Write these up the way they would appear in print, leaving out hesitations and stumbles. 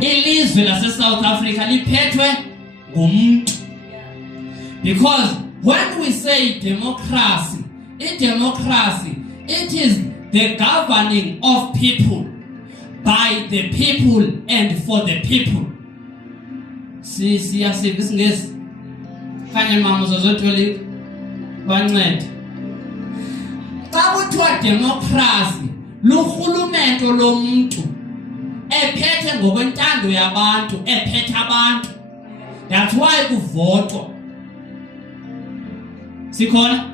ilizwe lase South Africa liphethwe ngumuntu. Because when we say democracy, it is the governing of people by the people and for the people. Siyasiva isingesi kanye mama zozotholi bancede. Xa kuthiwa democracy luhulumente lomuntu ephethe ngokwentando yabantu, ephethe abantu. That's why kuvotwa. Sikhona?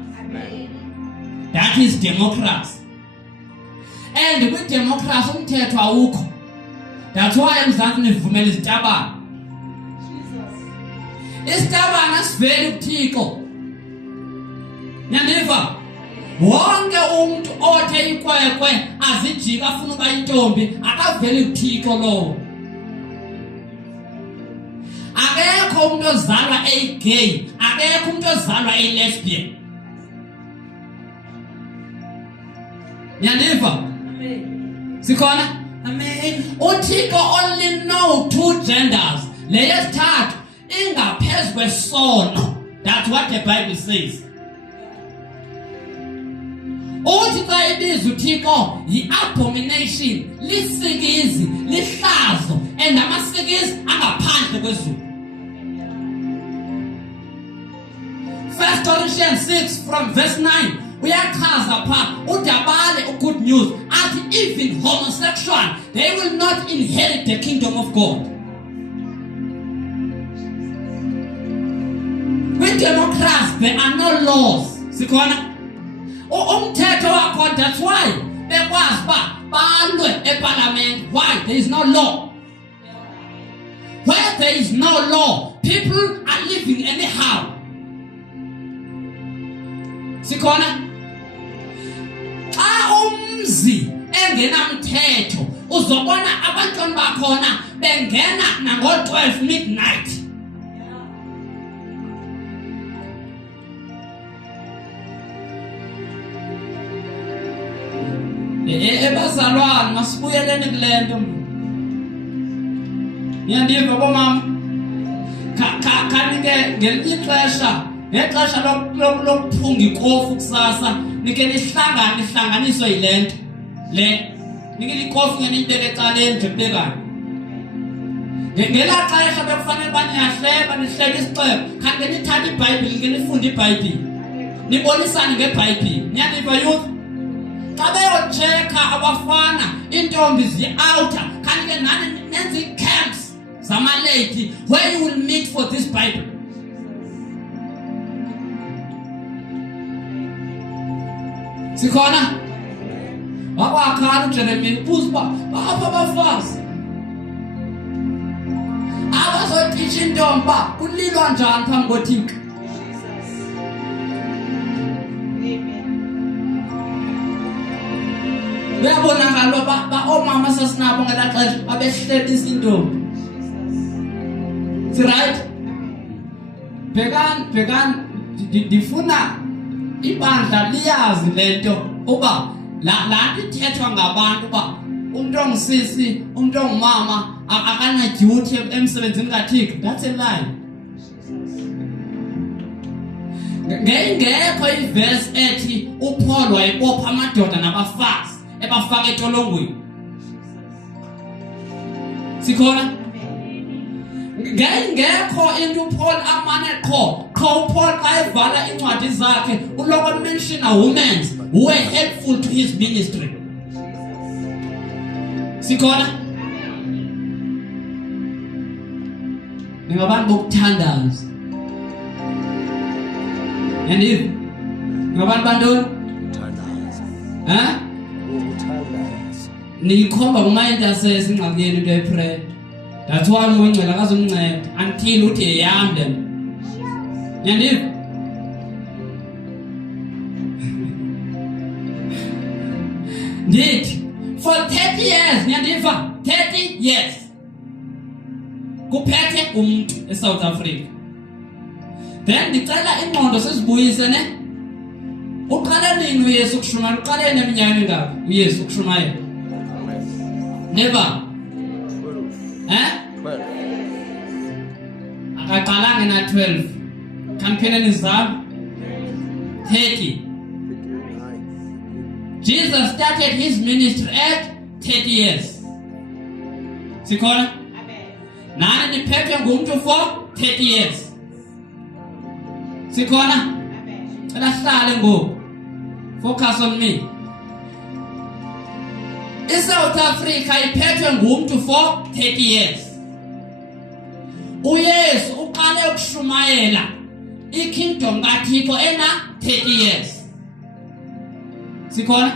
That is democracy. And with democracy umthetho awukho. That's why eMzantsi nivumela izitabane. Isitabane asiveli kuThixo. Nyandiva? Wonke umuntu othe ikwekwe azijika afuna uba intombi akaveli kuThixo lowo. Akekho umuntu ozalwa gay, akekho umuntu ozalwa lesbian. Nyandiva? Amen. Sikhona? Amen. uThixo only know two genders. Leyesithathu ingaphezu kwesono. That's what the Bible says. Uthi xa ibiza uThixo yi-abomination, lisikizi, lihlazo, and amasikizi angaphandle kwezulu. 1 Corinthians 6 from verse 9 uyachaza pha udabale good news athi even homosexual they will not inherit the kingdom of God. With democracy there are no laws. Sikhona? Umthetho wakho, that's why bekwazi ba balwe eParliament. Why? There is no law. Where there is no law, people are living anyhow. Sikhona? Xa umzi engenamthetho uzobona abantwana bakhona bengena nango-12 midnight. Ebazalwane masibuyeleni kulento. Ngiyandiva bomama. Kanike ngelinye ixesha, ngexesha lokuphunga ikofu kusasa, nike nihlanganiswe yilento. Nike ikofu ngenibeke ecaleni nje kubekani. Ngela xesha bekufanele baniyahleba nihlebe isixeko, kanti nithatha iBhayibhile ngenifunde iBhayibhile. Nibonisane ngeBhayibhile. Ngiyandiva youth? Xa beyotshekha abafana intombi zi-outer kanti ke nani nenze ii-camps zamalady where you will meet for this Bible. Sikhona? Wakwakhala uJeremiya ubuza uba bapha abafazi abazotisha intombi uba kulilwa njani phambi koThixo. Uyabonakala ba omama sasinabo ngelaa xesha babehlebisa intombi. Right? Bhekani ndifuna ibandla liyazi lento uba laa nto ithethwa ngabantu uba umuntu ongusisi, umuntu ongumama akanadyuthi emsebenzini kaThixo. That's a lie. Ngekho ivesi ethi uPaul wayebopha amadoda nabafazi ebafaka etolongweni. Sikhona? Ngekho into uPaul amane qho uPaul xa evala incwadi zakhe uloko mention women who were helpful to his ministry. Sikhona? Ningabantu bokuthandaza. And if ngabantu bantoni? Uthandaza. Nikhomba kungayentasesa ingxakini into eprayer. That's why uMngcwele akazumnceda until uthi eyambe. Nyandiva? Ndithi for 30 years, nyandiva? 30 years. Kuphethe umuntu eSouth Africa. Then ndicela ingqondo sizibuyise ne. Uqala nini uYesu ukushumayela? Uqale neminyaka mingaphi uYesu ukushumayela? Never. 12. Kan kennen izam 30. Jesus started his ministry at 30 years. Sikhona? Nani niphethwe ngumuntu for 30 years. Sikhona? Cela sihlale ngoku. Focus on me. ISouth Africa iphethwe ngumuntu for 30 years. uYesu uqale ukushumayela ikingdom kaThixo ena 30 years. Sikhona?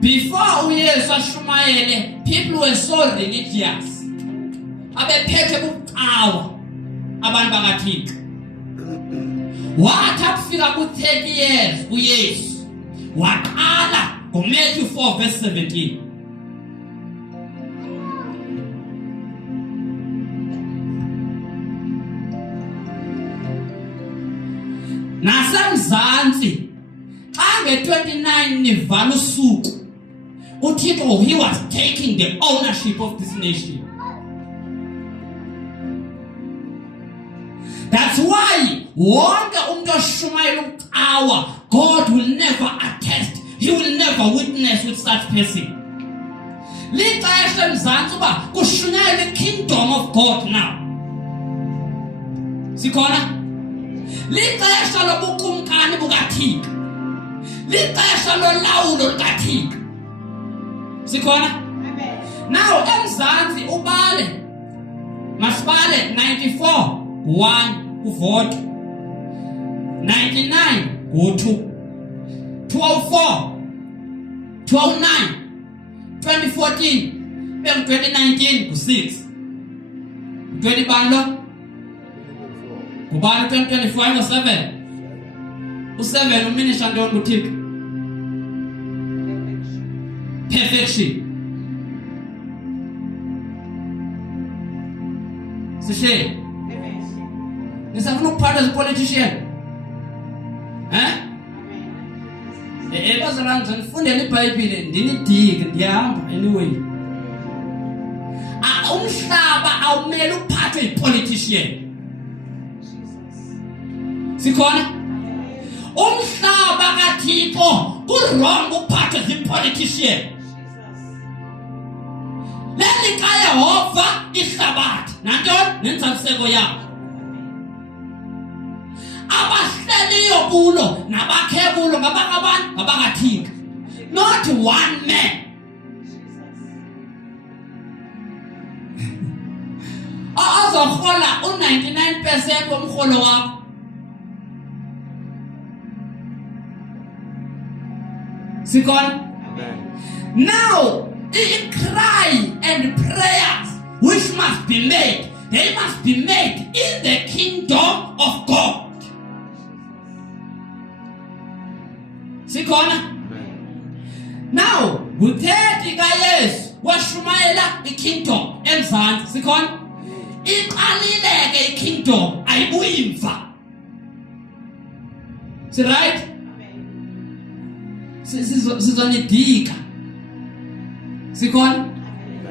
Before uYesu ashumayele, people were so religious. Abephethe buqawa abantu bakaThixo. Wathi akufika ku-30 years uYesu waqala ngoMatthew 4 verse 17. Nasemzansi xa nge-29 nivala usuku uThixo he was taking the ownership of this nation. That's why wonke umuntu oshumayela uqawa, God will never attest, he will never witness with such person. Lixesha emzansi uba kushunyayela i-kingdom of God now. Sikhona? Lixesha lobukumkani bukaThixo. Lixesha lolawulo lukaThixo. Sikhona? Now emzansi ubale. Masibale 94 1 uvoto. 99 go2. 204 209 2014 2019 ku6. 20 balo Kubani 2025 or 7? U7 uminisha ntoni kuThixo? Perfection. Sishe. Nisafuna ukuphatha as-politician. Bazalwane ngifundele iBhayibheli ndinidike ndiyahamba anyway. Umhlaba awumele uphathwe yi-politician. Sikhona? Umhlaba kaThixo ku-wrong uphathwe zi-politician. Leli kaYehova ihlabathi nantoni nenzaliseko yabo. Abahleliyo kulo nabakhe kulo ngabakabantu ngabakaThixo. Not one man. Azohola u-99% womholo wakho. Sikhona? Now, a cry and prayers which must be made, they must be made in the kingdom of God. Sikhona? Now, kuthethi kaYesu washumayela ikingdom emzansi. Sikhona? Iqalileke ikingdom ayibuyimva. Si right? Sizonidika. Sikhona?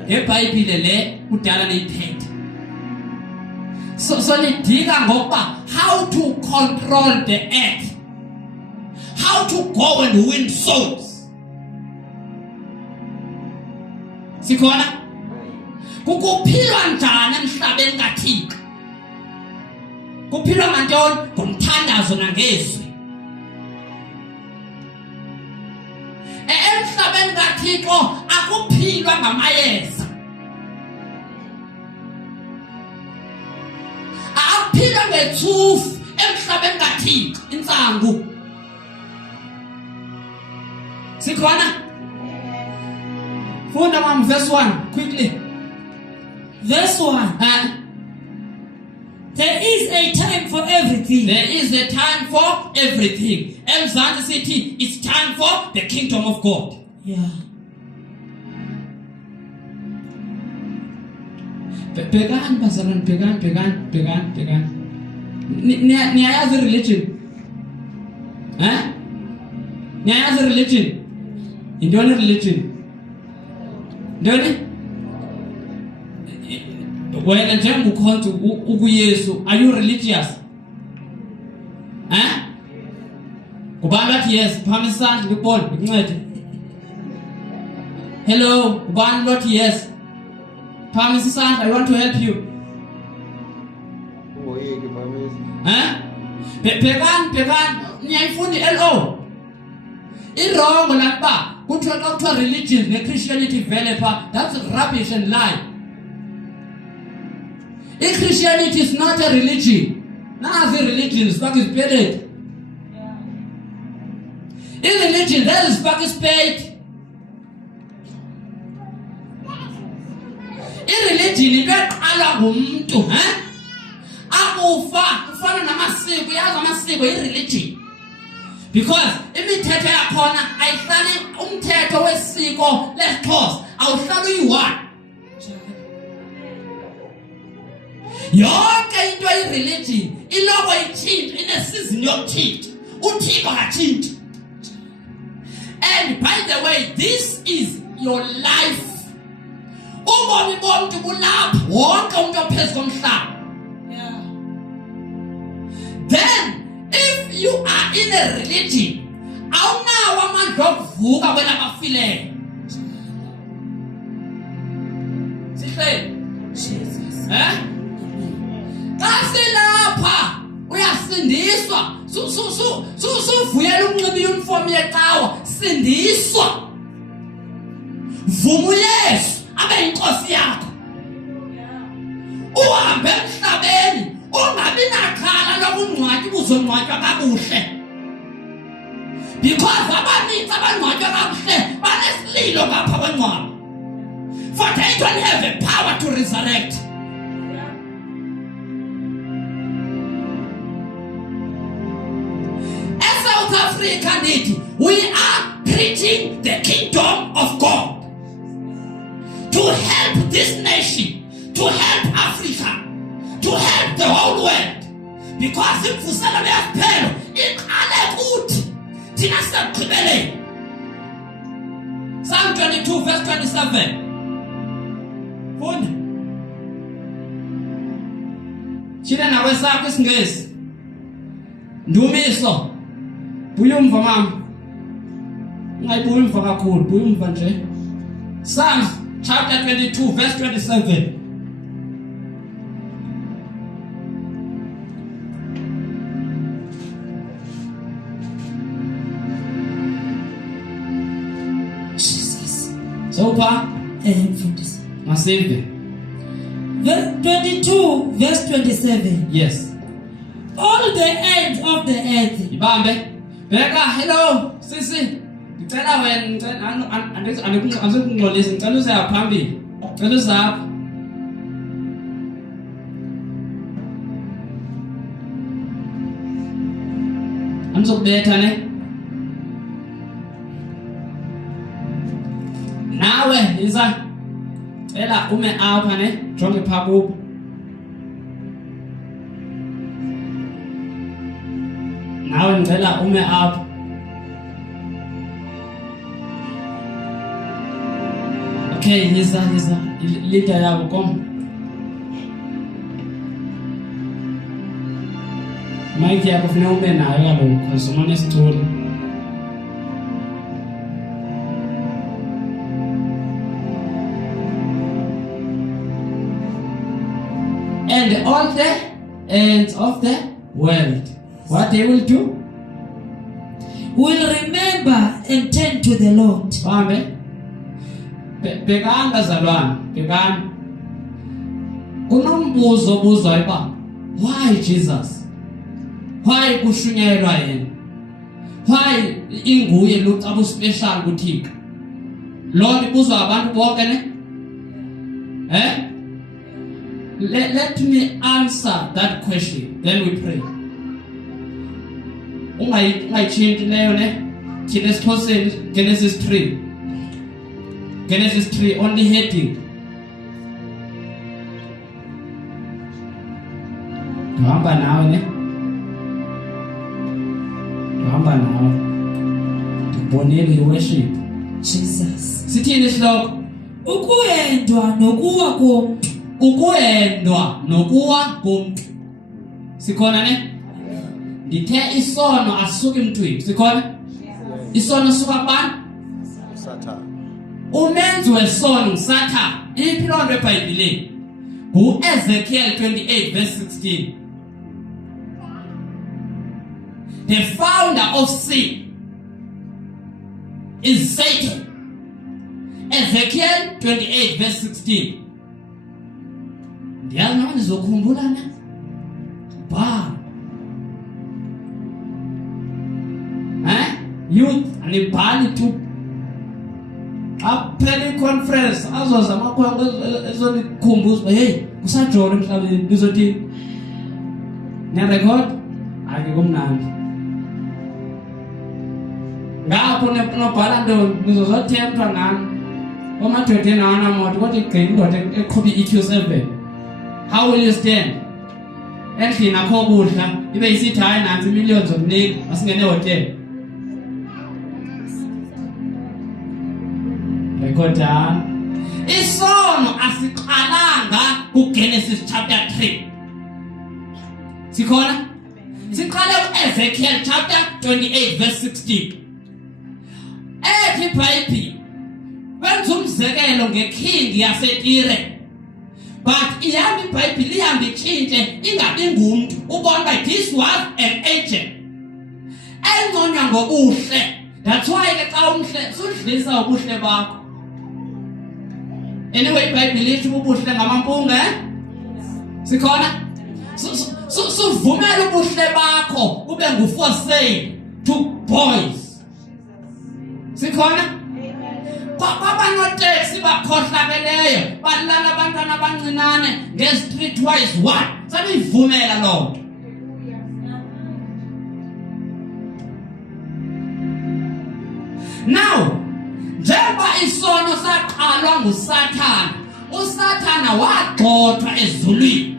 eBhayibhile le kudala neyiphethe. So nidika ngokuba how to control the earth. How to go and win souls. Sikhona? Kukuphilwa njani emhlabeni kaThixo? Kuphilwa ngantoni? Ngomthandazo nangezwi. Emhlabeni kaThixo akuphilwa ngamayeza. Akuphilwa ngethufu emhlabeni kaThixo insangu. Sikhona? Funda mama verse 1 quickly. Verse 1. There is a time for everything. There is a time for everything. Emzansi sithi it's time for the kingdom of God. Yeah. Began bazalwane began. Niyayazi religion? Niyayazi religion? Indoni religion? Ndoni? wena njengoba ukhonza ukuYesu, are you religious? Ubani lathi yes, phama isandla ngibone ngikuncede. Hello, ubani lathi yes? Phama isandla, I want to help you. Bhekani niyayifunda iLO. Irongo lapha kuthiwa religion neChristianity vele pha, that's rubbish and lie. Christianity is not a religion. Nazi religions fuck is period. Religion that is fuck is paid. Religion into eqala ngumuntu, akufa ufana namasiko, yazi amasiko ireligion. Because imithetho yakhona ayihlali umthetho wesiko leXhosa awuhlali uyi-one. Yonke into ireligion iloko itshintsha inesizini yokutshintsha, uThixo akatshintsha. And by the way, this is your life. Ubomi bomuntu kulapho wonke umuntu ophezu komhlaba. Then if you are in a religion, awunawo amandla okuvuka kwelabafileyo. Sihle Jesus. Xa silapha uyasindiswa. Suvuyela ukunxiba i-uniform yecawa, sindiswa. Vuma uYesu abe yinkosi yakho. Uhambe emhlabeni ungabi nakhala lokungcwatywa uzongcwatywa kabuhle. Because abaninzi abangcwatywa kabuhle banesililo ngapha kwengcwaba. For they don't have the power to resurrect. South Africa we are preaching the kingdom of God to help this nation, to help Africa, to help the whole world. Because if we celebrate Pedro in Alekut, Tina Sabkubele. Psalm 22, verse 27. Good. Chile na wesa kwisingesi. Ndumiso. Buyumva mama. Ngayibuyumva kakhulu, buyumva nje. Psalms chapter 22 verse 27. Jesus. So far, Masive. Verse 22 verse 27. Yes. All the ends of the earth. Ibambe. Beka, hello, sisi. Ngicela wena, angikungxolisi, ngicela uze phambili. Ngicela uze apha. Anizokubetha ne? Nawe iza cela ume apha ne? Jonge phaa kubo. Nawe ngicela ume apha. Okay, yiza leader yabo kom. Mike yabo kufanele ube nayo kaloku because umane story. And all the ends of the world, what they will do? Will remember and turn to the Lord. Amen. Bekanga zalwana, bekani. Kunombuzo obuzwayo ba, why Jesus? Why kushunyayelwa yena? Why inguye lo abu special kuThixo? Lord ibuzwa abantu bonke ne? Let me answer that question, then we pray. Ungayichinti leyo ne? Thina siXhoseni Genesis 3. Genesis 3 only heading. Hamba nawe ne? Hamba nawe. Boneli worship. Jesus. Sithini isihloko? Ukuyendwa nokuwa komuntu. ukuhendwa nokuwa komuntu. Sikhona ne? Ndithe isono asuka emntwini. Sikhona? Isono suka kubani? Satan. Umenzi wesono uSathane. Iphi loo nto eBhayibhileni? Ezekiel 28 verse 16. The founder of sin is Satan. Ezekiel 28 verse 16. Ndiyazi noma nizokhumbula na? Youth anibhali tu. Aphela conference azoza amakhwangwa ezonikhumbuza hey kusajona emhlabeni lizothi ne record akekho mnandi. Ngapho nobhala ndo nizozothemba ngani. Omadoda enana moto kodwa igcina indoda eqhuba iEQ7. How will you stand? Endlini akho kudla ibe isithi hayi nansi millions omniki asingene hotel. Rekoda isono asiqalanga kuGenesis chapter 3. Sikhona? Siqale kuEzekiel chapter 28 verse 16. Ethi iBhayibheli wenza umzekelo ngeking yaseTire. But iyami iBhayibheli ihamba itshintshe ingabi ngumuntu ubona by this was an agent. Enconya ngobuhle. That's why ke xa umhle sudlisa ubuhle bakho. Anyway iBhayibheli ithi ubuhle ngamampunga Sikhona? Suvumela ubuhle bakho ube ngu-for sale to boys. Sikhona? Kwabanoteksi bakhohlakeleyo balala abantwana abancinane nge-streetwise one. Saniyivumela loo nto. Now njengoba isono saqalwa nguSathane, uSathane wagxothwa ezulwini.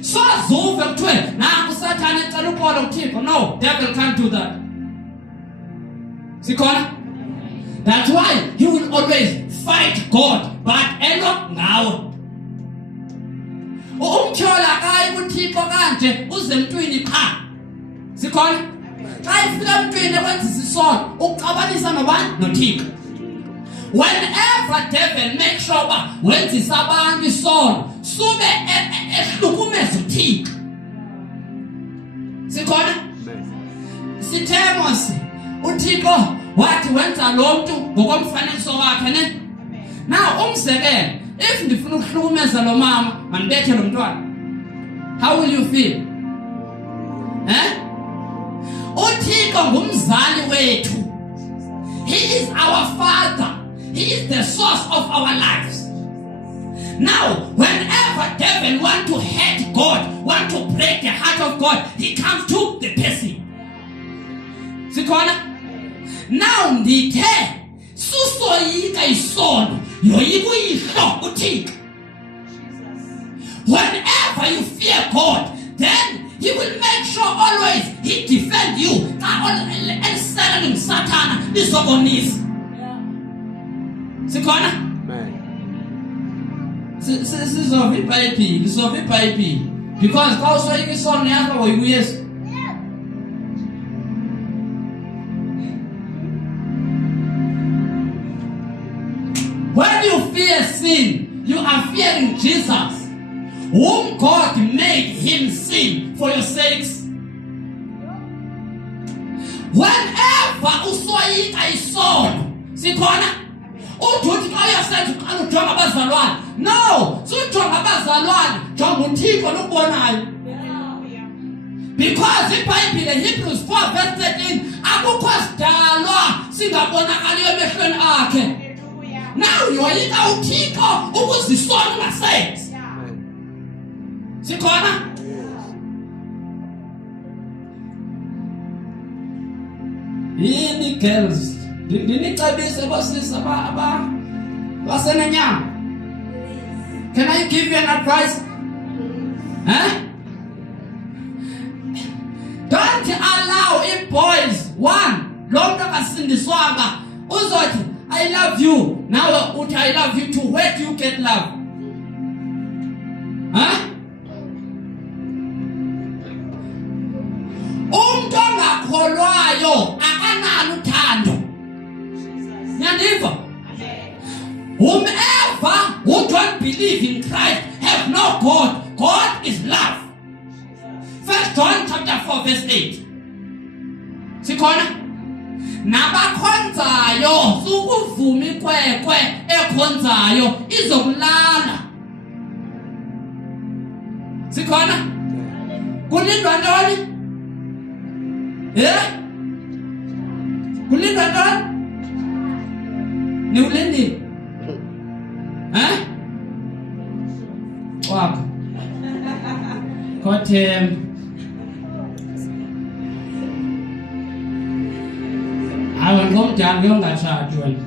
Sozuve kuthiwe nangu uSathane ecela uxolo kuThixo. No, devil can't do that. Sikhona? That's why he will always fight God, but elo ngawe. Umthola kayi kuThixo kanje uze emntwini qha. Sikhona? Xa ifika emntwini wenza isisono uqabanisa nobani? NoThixo. Whenever devil make sure uba wenzisa abantu isono sube ehlukumeza uThixo. Sikhona? Sithemos uThixo wathi wenza lo muntu ngokomfanekiso wakhe ne. Now umzekelo if ndifuna ukuhlukumeza lo mama mandibethe lo mntwana. How will you feel? uThixo ngumzali wethu. He is our father. He is the source of our lives. Now, whenever devil want to hurt God, want to break the heart of God, he comes to the person. Sikhona? Now ndithe susoyika isono yoyika uyihlo uThixo. Whenever you fear God, then he will make sure always he defend you. Xa elisela ngumsathana lizokonisa. Sikhona? Sizova iBhayibheli because xa usoyika isono yakho woyika uYesu. When you fear sin, you are fearing Jesus, whom God made him sin for your sakes. Whenever usoyika isono, sikhona? Uthi xa uyasenza uqala ujonga abazalwane. No, sujonga abazalwane, jonga uThixo lokubonayo. Because iBhayibheli Hebrews 4 verse 13 akukho sidalwa singabonakaliyo emehlweni akhe. Now yoyika uThixo ukuzisola ungasenzi. Sikhona? Yini girls? Ndinicebise bosisa basenenyama. Can I give you an advice? Don't allow it boys one lo muntu akasindiswanga uzothi I love you. Now uthi I love you too. Where do you get love? Umuntu ongakholwayo akanalo uthando. Nyandiva? Whomever who don't believe in Christ have no God. God is love. 1 John chapter 4 verse 8. Sikhona? Nabakhonzayo sukuvuma ikwekwe ekhonzayo izokulala. Sikhona? Kulindwa ntoni? Kulindwa ntoni? Niulindile? Wakho. Kodwa ngomdala ngiyongatshati wena.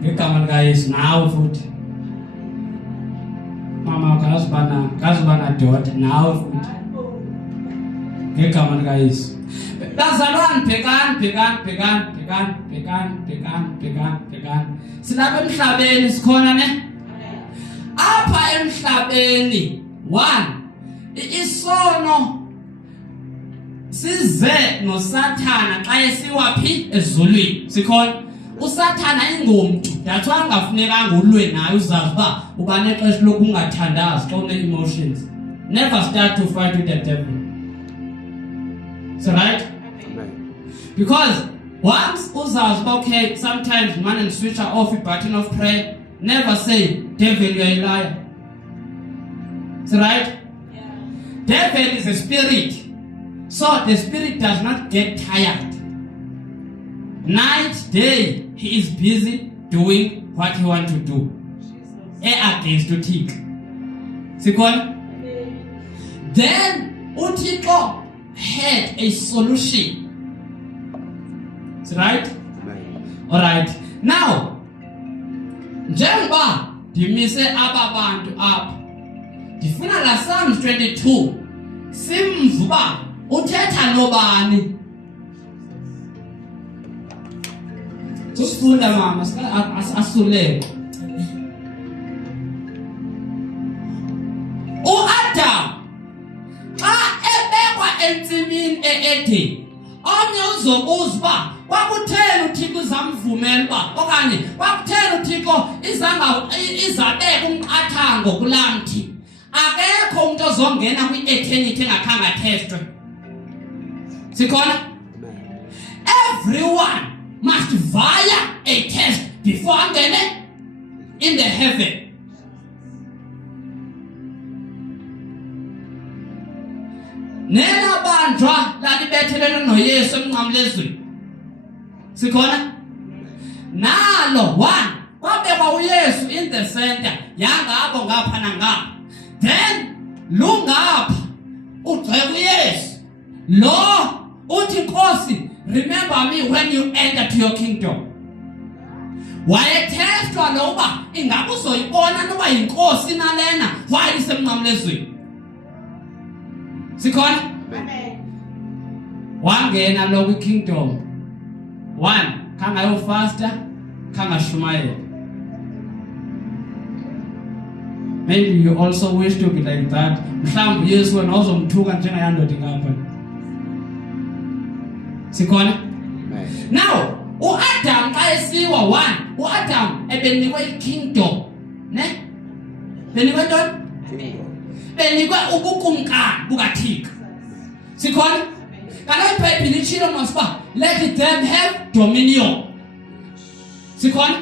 Ngegama likaYesu nawe futhi. Mama akazibana doda nawe futhi. Ngegama likaYesu. Bazalwane bhekani. Silapha emhlabeni sikhona ne? Apha emhlabeni 1 isono size noSathana xa esiwaphi ezulwini. Sikhona uSathana ingomuntu dathiwa angafunekanga ulwe naye uzazi ba uba nexesha lokungathandazi xa une emotions. Never start to fight with the devil. So right? Because once uzazi okay, sometimes man and switch off the button of prayer. Never say devil you are a liar. So right? Yeah. Devil is a spirit. So the spirit does not get tired. Night, day, he is busy doing what he wants to do. Against to tick. Sikon? Then Utiko had a solution. Is right? Alright. Now, njengoba ndimise ababantu apha. Ndifuna la Psalms 22 simvuba uthetha nobani. Tusifunda mama asuleke. uAdam xa ebekwa entsimini eEden omnye uzokuzwa kwakutheni uThixo uzamvumela uba okanye kwakutheni uThixo izabeka umqathango kulamthi. Akekho umuntu ozongena kwi-eternity engakhange athestwe. Sikhona? Everyone must via a test before angene in the heaven. Nena bandwa lalibethelene noYesu emnqamlezweni. Sikhona? Nalo 1 kwabekwa uYesu in the center yangabo ngapha nangapha. Then lungapha ugcwele uYesu. Lo uthi Nkosi, remember me when you enter to your kingdom. Wayethestwa loba ingabe uzoyibona noba yinkosi nalena wayisemnqamlezweni. Sikhona? Amen. Wangena lo kwi-kingdom. 1 khangayo faster khangashumayela. Maybe you also wish to be like that. Mhlawumbe Yesu wena uzomthuka njengayandoda ngapha. Sikhona? Now, uAdam xa esiwa 1, uAdam ebenikwe i-kingdom, ne? Benikwe ntoni? Benikwe ubukumkani bukaThixo. Sikhona? Kaloku iBhayibhile itshilo masiba let them have dominion. Sikhona?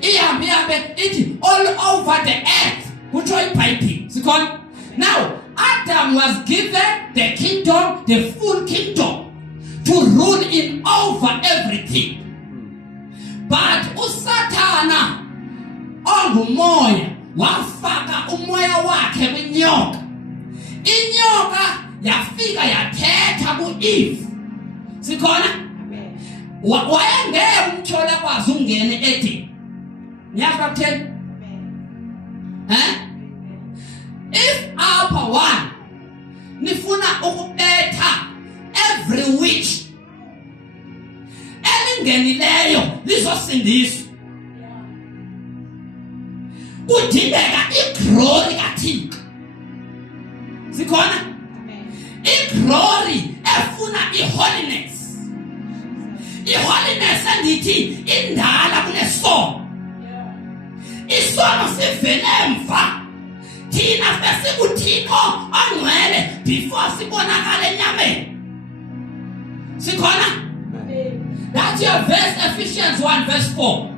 Ihambe ithi all over the earth. Kutsho iBhayibhile. Sikhona? Now, Adam was given the kingdom, the full kingdom, to rule in over everything. But uSathana ongumoya wafaka umoya wakhe kwinyoka. Inyoka yafika yathetha kuEve. Sikhona? Wayengeke umthola kwazi ungene ethi. Nyafa kutheni? If upper 1 nifuna ukubetha every witch elingenileyo lizosindiswa. kudingeka iglory kaThixo. Sikhona? Iglory efuna iholiness. Iholiness endithi indala kunesono. Isono sivele emva. Thina sesikuThixo ongcwele before sibonakala enyameni. Sikhona? That's your verse, Ephesians 1 verse 4.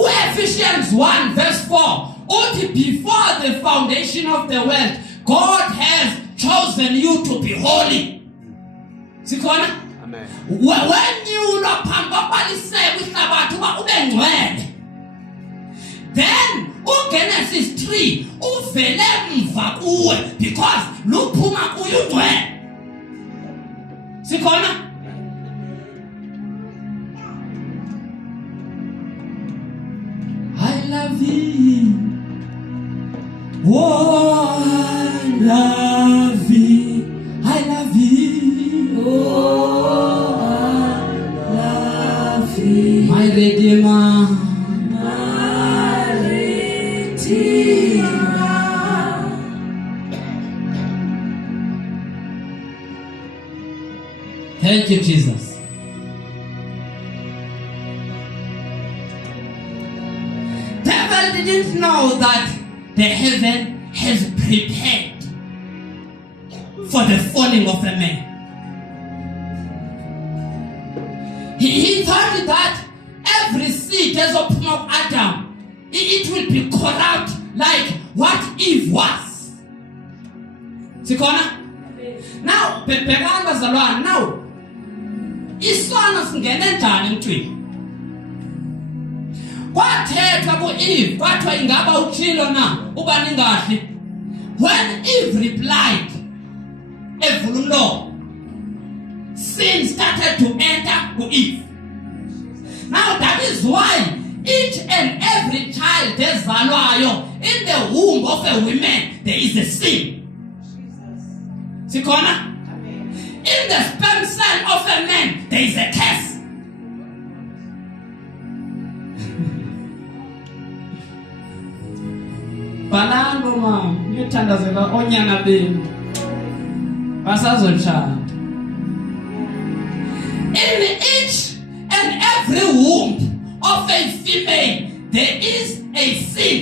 Ephesians 1 verse 4. Only before the foundation of the world, God has chosen you to be holy. Sikhona? Amen. When you look then Genesis 3 uvele mva kuwe because luphuma kuyo ungcwele. Sikhona? I love you. Oh, I love you. I love you. Oh, I love you. My Redeemer. My Redeemer. Thank you, Jesus. Didn't know that the heaven has prepared for the falling of a man. He thought that every seed as of Adam, it will be corrupt like what Eve was. Sikhona? Now, bhekani bazalwane, now isono singene njani emntwini? Kwathethwa ku-Eve kwathiwa ingaba utshilo na uba ningahle. When Eve replied, evula umlomo, sin started to enter ku-Eve. Now that is why each and every child ezalwayo in the womb of a woman there is a sin. Sikhona? In the sperm cell of a man there is a curse. Balando mama, ngiyothandazela onyana benu. Basazotshada. In each and every womb of a female there is a sin.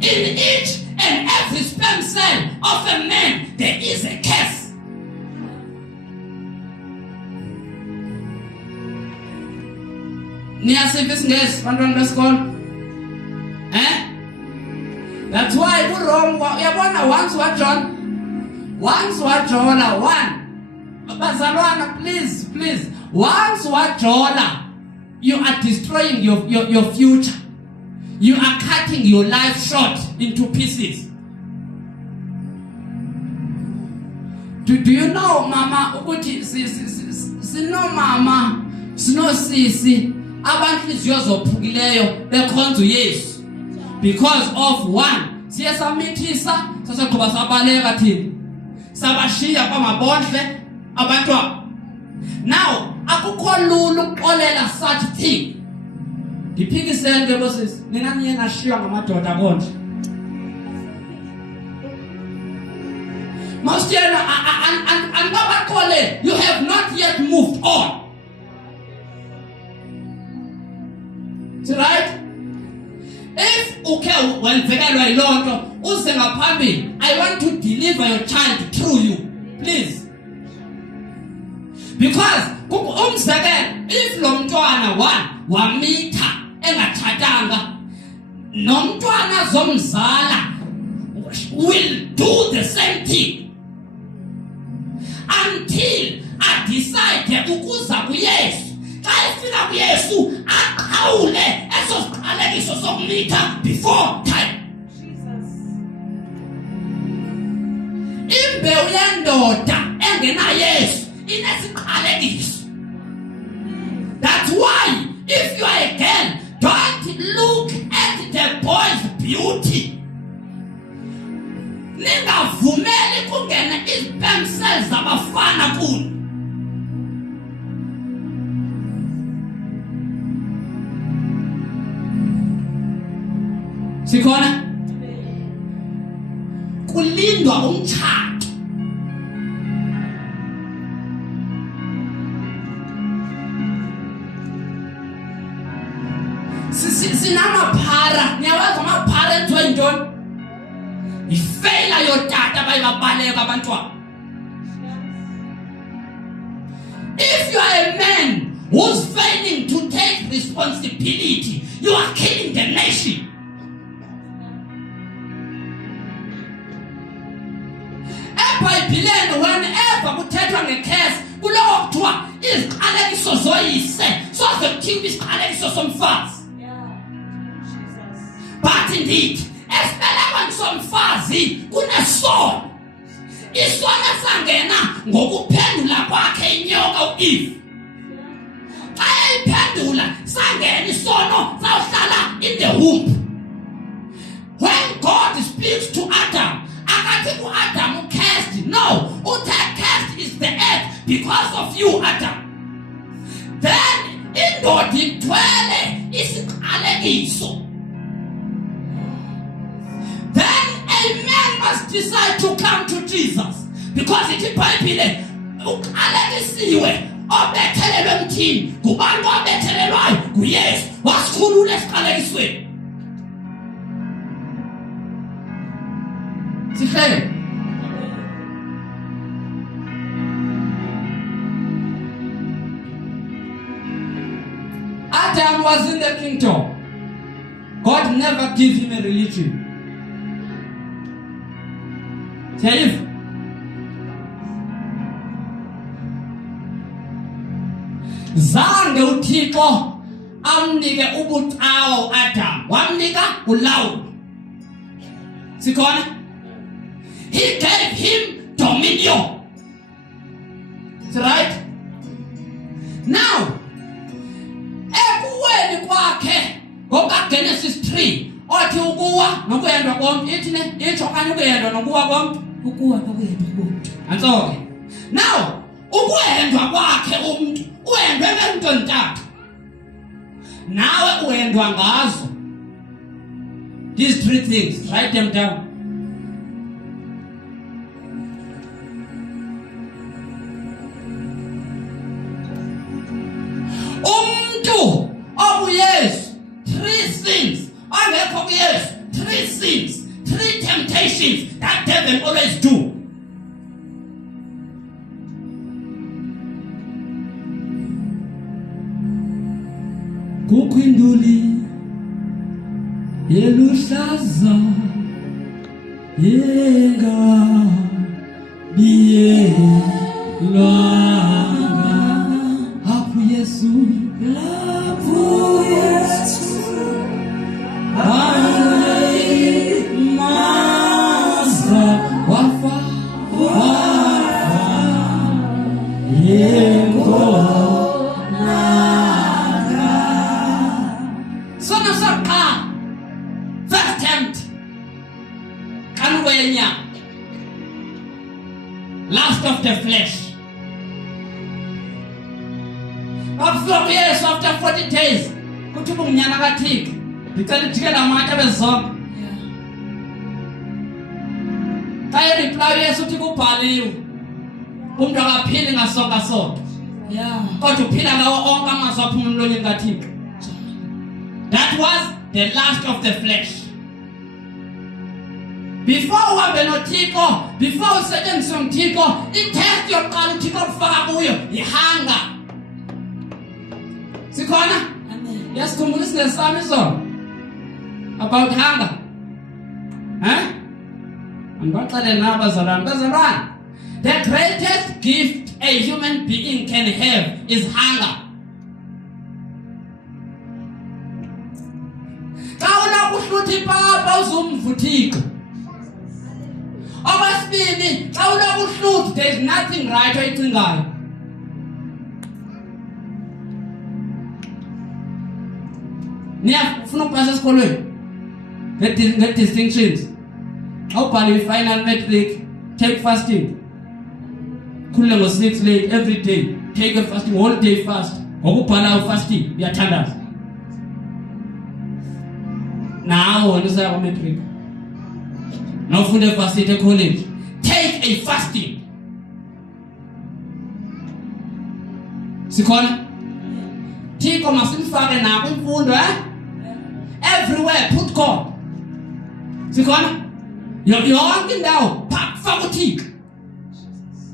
In each and every sperm cell of a man there is a curse. Niyasiva isingesi bantwana besikolo? That's why we're wrong. Once what John? Once what Jola? One. Bazalwana, please. Once what Jola? You are destroying your future. You are cutting your life short into pieces. Do you know, Mama? Sino Mama, sino Sisi. Abantu iziyozophukileyo bekhonza uYesu. Because of one, siya samithisa sasaqhuba sabaleka thina sabashiya kwamabondle abantwana. Now akukho lula ukuxolela such thing. Ndiphikisele ke bosisi, nina niye nashiywa ngamadoda konje. Most yena and you have not yet moved on. It's right? If when I want to deliver your child through you, please. Because if lomntwana wamitha engathathanga, nomntwana zomzala will do the same thing until I decide ukuza kuYesu. Xa efika kuYesu aqhawule eso siqalekiso sokumitha before time. Imbewu yendoda engenaYesu inesiqalekiso. That's why if you are a girl, don't look at the boy's beauty. Ningavumeli kungena izipem cells zabafana kuni. Sikhona? Kulindwa umtshato. Sinamaphara, niyawazi amaphara enziwe yintoni? Ifeyila yotata bayibabaleka abantwana. If you are a man who's failing to take responsibility, you are killing the nation. eBhayibhelini whenever kuthethwa ngecase kulowo kuthiwa iziqalekiso zoyise soze kuthiwe isiqalekiso somfazi. But indeed, esibelekweni somfazi kunesono. Isono esangena ngokuphendula kwakhe inyoka uEve. Xa iphendula sangena isono sawuhlala in the womb. When God speaks to Adam, akathi ku-Adam cursed. No, uthe cursed is the earth because of you, Adam. Then indoda ithwele isiqalekiso. Then a man must decide to come to Jesus, because it is iBhayibhile uqalekisiwe obethelelwe emthini kubantu abethelelwayo kuYesu wasikhulula esiqalekisweni. Sihle. Adam was in the kingdom. God never gave him a religion. Safe. Zange uThixo amnike ubutawo Adam, wamnika ulawulo. Sikhona? He gave him dominion. Is that right? Now, ekuweni kwakhe ngokaGenesis 3 othi ukuwa nokuyendwa konke ithine itsho kanye ukuyendwa nokuwa konke ukuwa nokuyendwa komuntu. Antsoke. Now, ukuyendwa kwakhe umuntu uyendwe ngento ntathu. Nawe uyendwa ngazo. These three things, write them down. Umuntu obuyesu, three things. Angekho kuyesu, three things, three temptations that devil always do. Kukwinduli yeluhlaza yenga biye lwanga hapu Yesu ai maza wafa yengo first attempt kanwenya last of the flesh. After 40 days kuthi umnyana kaThixo ngicela ijikela amathe bezonke. Xa reply Yesu uthi kubhaliwe umuntu akaphili ngasonka sonke. Kodwa uphila ngawo onke amazwi aphuma emlonyeni kaThixo. That was the last of the flesh. Before uhambe noThixo, before usetshenziswe nguThixo, itest yokuqala uThixo kufaka kuyo ihunger. Sikhona? Amen. Yasikhumbula isinesami so about hunger. Angibaxele nabazalwane. Bazalwane, the greatest gift a human being can have is hunger. Xa unakuhluthi papa uzumvuthika. Okwesibili, xa unakuhluthi there is nothing right oyicingayo. Niyafuna ukupasa esikolweni get distinctions. Xa ubhaliwe final matric, take fasting. Khulule ngo-6 late every day. Take a fasting, whole day fast. Ngokubhala fasting uyathandaza. Nawo wena usaya kwa matric. Nawufunda evarsity college. Take a fasting. Sikhona? Thixo masimfake nako imfundo everywhere put God. Sikhona? Yonke indawo faka uThixo.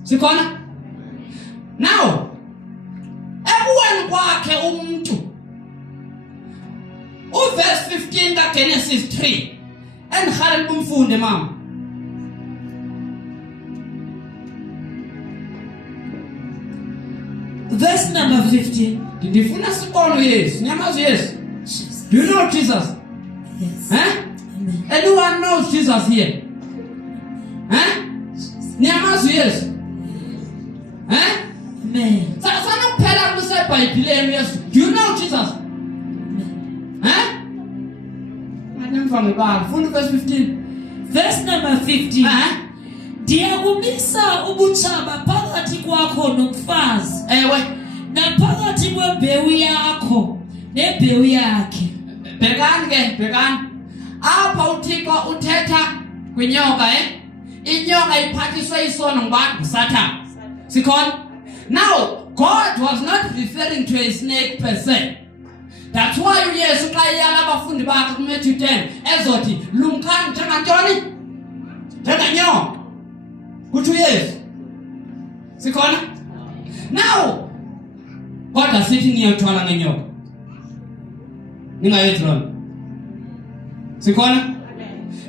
Sikhona? Now ebuweni kwakhe umuntu uverse 15 kaGenesis 3 engikhale kumfunde mama. Verse number 15. Ndifuna sibone Yesu. Nyamazi Yesu. Do you know Jesus? Yes. Amen. Anyone knows Jesus here? Nyamazi Yesu. Amen. Sana kuphela kuseBhayibhelini Yesu. Do you know Jesus? Mademfana baba. Funda verse 15. Verse number 15. Ndiyakumisa ubutshaba phakathi kwakho nomfazi. Ewe. Naphakathi kwembewu yakho nembewu yakhe. Bhekani. Apha uThixo uthetha kwinyoka Inyoka iphathiswe isono ngubani? Satan. Sikhona? Now, God was not referring to a snake per se. That's why uYesu xa eyala abafundi bakhe kuMatthew 10 ezothi lumkani njengantoni? Njenganyoka. Kuthi uYesu. Sikhona? Now, kodwa sithi niyothwala ngenyoka. Ningayenzi lona. Sikhona?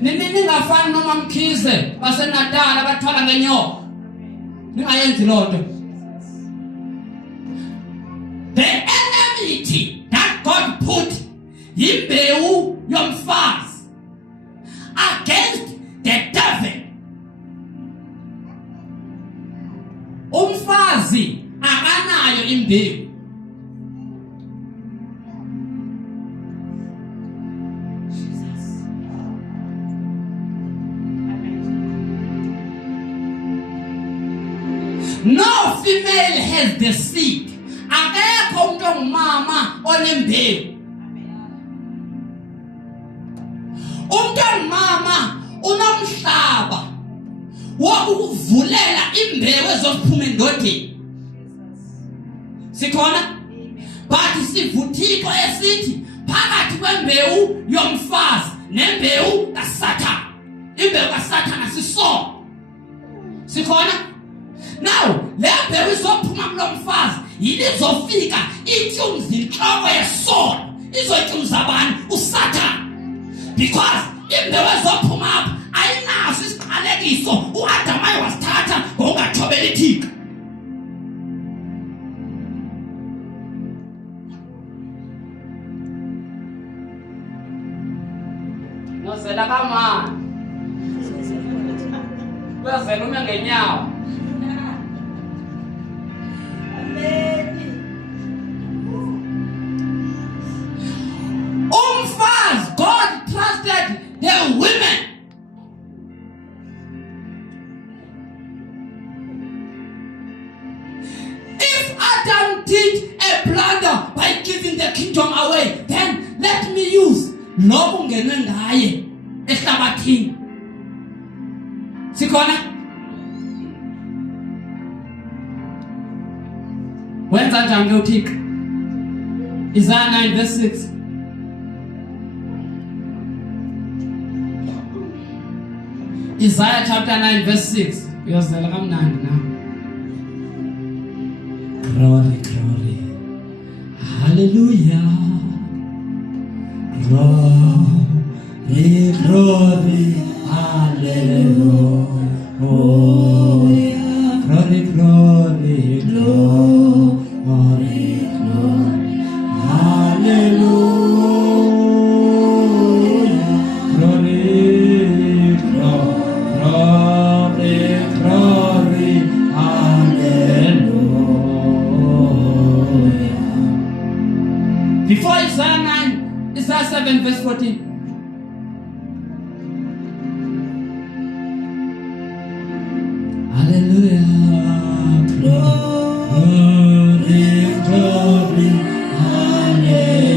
Ningafani noma Mkhize baseNatal abathwala ngenyoka. Ningayenzi lonto. The enmity that God put imbewu yomfazi against the devil. Umfazi akanayo imbewu. No female has the seed. Akekho umuntu ongumama onembewu. Umuntu ongumama unomhlaba wokuvulela imbewu ezophuma endodeni. Sikhona? But sivuthixo esithi phakathi kwembewu yomfazi nembewu kaSathane. Imbewu kaSathane asiso. Sikhona? Now, lembewu izophuma kulomfazi yilizofika ityumza inhloko yesono izotyumza abantu uSathane. Because imbewu ezophuma apha ayinaso isiqalekiso uAdam ayewasithatha ngokungathobeli Thixo. Nosela kamani. Kwazela ume ngenyawo. Umfazi, God trusted the women. If Adam did a blunder by giving the kingdom away, then let me use lokhu ngenwe ngaye ehlabathini. Sikhona? Wenza njani uThixo? Isaiah 9 verse 6. Isaiah chapter 9 verse 6. Uyozela kamnandi na. Glory, glory. Hallelujah. Glory, glory. Hallelujah. Glory, glory, glory, glory. Hallelujah. Glory, glory, glory. Hallelujah. Before Isaiah 9, Isaiah 7 verse 14. Hallelujah. Glory, glory, hallelujah.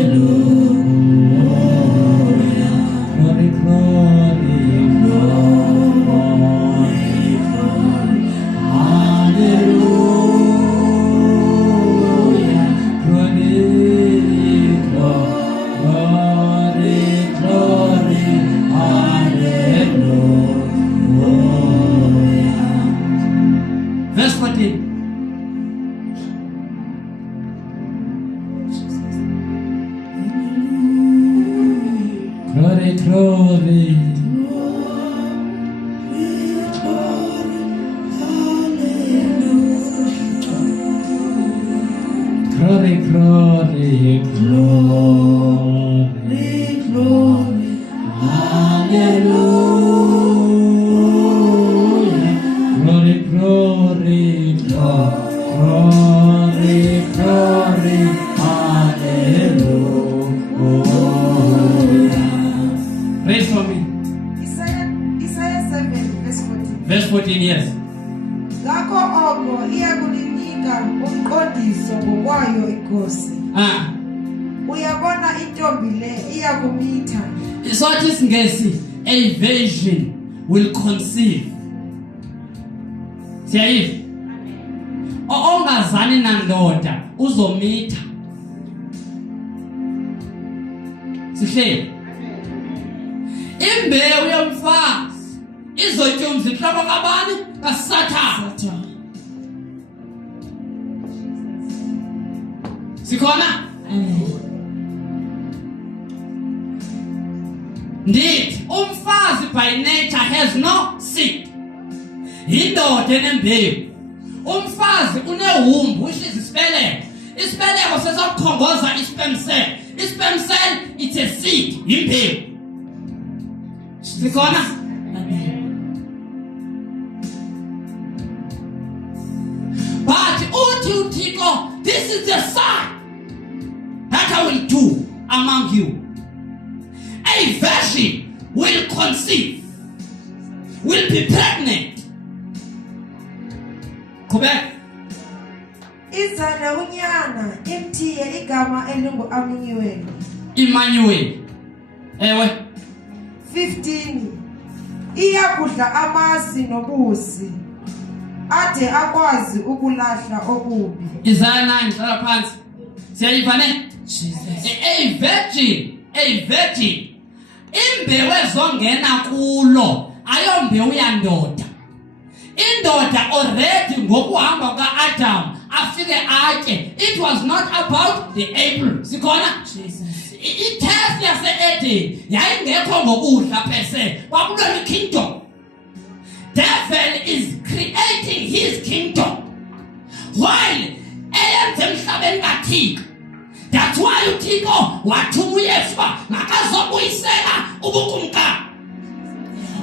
Glory, glory. Glory, glory, glory, glory, hallelujah. Glory, glory, glory, glory, hallelujah. Praise for me. Isaiah 7 verse 14. Verse 14, yes. Ngakho oko iyakulinika umqondiso ngokwayo inkosi. Uyabona intombi le iyakumitha. So this ngesi, a virgin will conceive. Siyayiva? Ongazani nandoda uzomitha. Sihle. Imbewu yomfazi izotyumza inhloko kabani? kaSathane. Sikhona? Indeed, umfazi by nature has no seed. Indoda enembewu. Umfazi unewumbu which is isibeleko. Isibeleko sesokukhongoza isperm cell. Isperm cell it's a seed, imbewu. Sikhona? But uthi uThixo, this is the sign that I will do among you. A virgin will conceive, will be pregnant. Correct? Izale unyana imthiye igama elingu-Emmanuel. Emmanuel. Ewe. 15. Iyakudla amasi nobusi ade akwazi ukulahla okubi. Isaiah 9 qala phansi. Siyayiva ne? A virgin. Imbewu ezongena kulo ayombewu yandoda. Indoda already ngokuhamba kaAdam afike atye. It was not about the apple. Sikhona? Itest yase-Eden yayingekho ngokudla per se. Kwakulo kingdom. Devil is creating his kingdom while eyenze emhlabeni kaThixo. That's why uThixo wathuma uYesu makazobuyisela ubukumkani.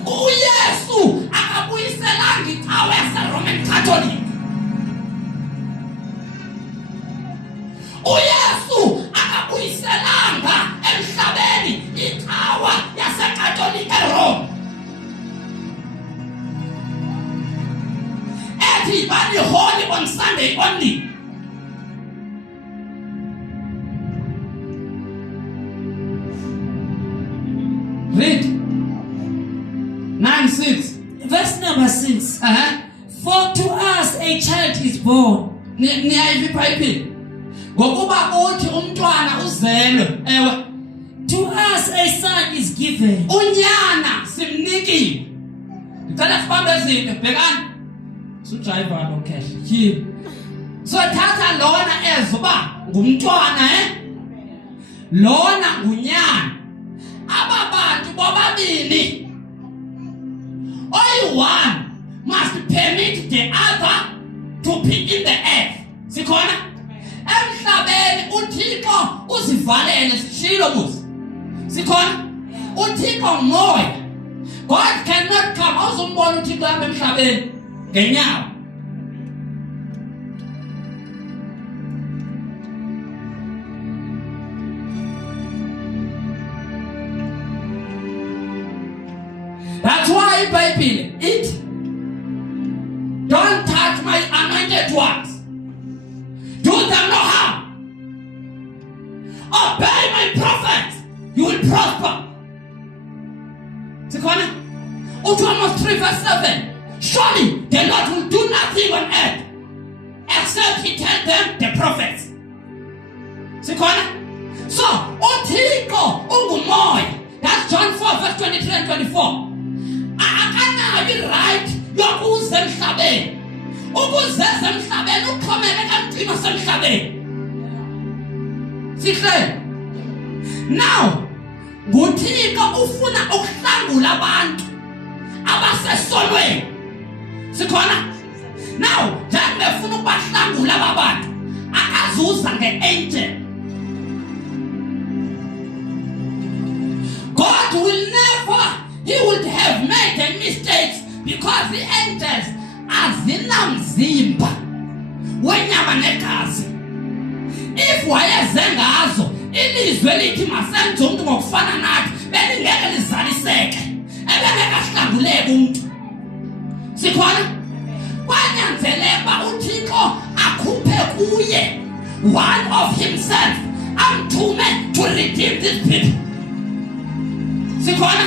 uYesu akabuyiselanga icawa yaseRoman Catholic. uYesu akabuyiselanga emhlabeni icawa yaseCatholic eRome. Everybody holy on Sunday only. Read 9:6. Verse number 6. For to us a child is born. Niyayiva iBhayibheli. Ngokuba uthi umntwana uzelwe. Ewe. To us a son is given. Unyana simnikile. Ngicela sibambe izinto bhekani. Sudrayiva no cash. Yini? So thatha lona ezoba ngumntwana lona ngunyana. Aba bantu bobabili. One must permit the other to be in the earth. Sikhona? Emhlabeni uThixo uzivalele sishilo muzi. Sikhona? uThixo moya. God cannot come awuzombona uThixo hamba emhlabeni ngenyawo. That's why iBhayibheli ithi don't touch my anointed ones. Do them no harm. Obey my prophets. You will prosper. Sikhona? Amos 3 verse 7. Surely the Lord will do nothing on earth except he tell them the prophets. Sikhona? So, uThixo ungumoya. That's John 4 verse 23 and 24. Akanayo right yokuza emhlabeni. Ukuzeza emhlabeni uxhomeke kaMthimba semhlabeni. Sihle. Now, nguThixo ufuna ukuhlangula abantu abasesolweni. Sikhona? Now, njengoba efuna ukubahlangula abantu, akazuza ngeangel. God will never, he would have made a mistake because the angels azinamzimba wenyama negazi. If wayeze ngazo ilizwe elithi masenze umuntu ngokufana nathi belingeke lizaliseke ebengekahlanguleke umuntu. Sikhona? Kwanyanzeleka uThixo akhuphe kuye one of himself amthume to redeem these people. Sikhona?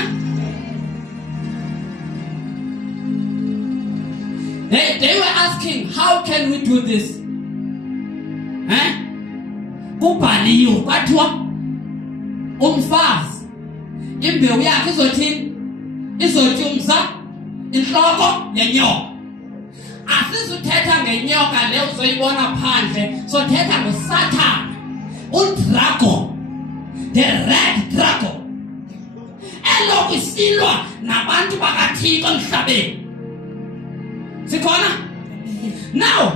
They were asking, how can we do this? Kubhaliwe kwathiwa umfazi imbewu yakhe izothini? Izotyumza inhloko yenyoka. Asizuthetha ngenyoka le uzoyibona phandle, sothetha ngoSatan, uDragon, the red dragon. Elokhu isilwa nabantu bakaThixo emhlabeni. Sikhona? Now,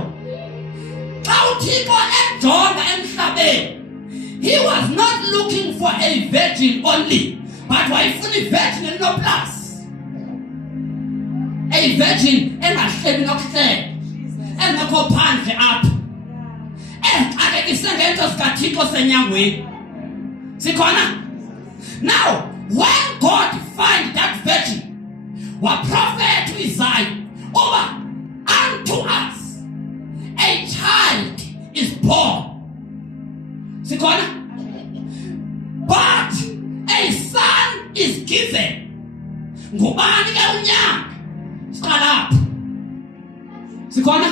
xa uThixo ejonga emhlabeni, he was not looking for a virgin only, but wayefuna ivirgin enoplus. A virgin engahlebi nokuhleba, engekho phandle apha, exakekise ngento zikaThixo senyangweni. Sikhona? Now, when God find that virgin, waprophet to Isaiah, over unto us a child is born. Sikhona? But a son is given. Ngubani ke unyaka? Siqala apha. Sikhona?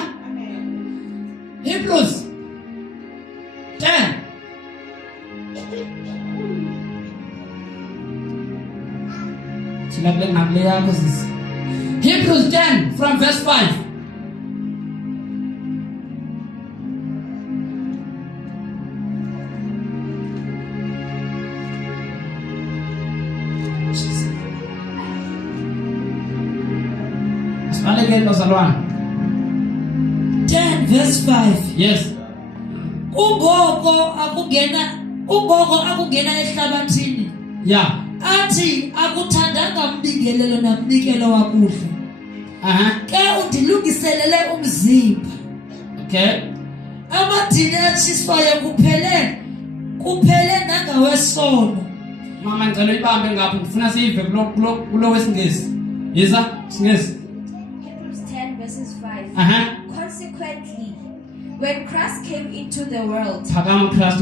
Hebrews 10. Hebrews 10 from verse 5. Again, 10 verse 5. Yes. Ugogo akungena ehlabathini. Yeah. Athi akuthandanga mbingelelo nambikelo wakudla. Ke undilungiselele umzimba. Okay. Amadini atshiswayo kuphele nangawesono. Mama ngicela ibambe ngapha ngifuna siyive kulo wesingesi. Yiza singesi. Hebrews 10 verses 5. Consequently, when Christ came into the world, phakama Christ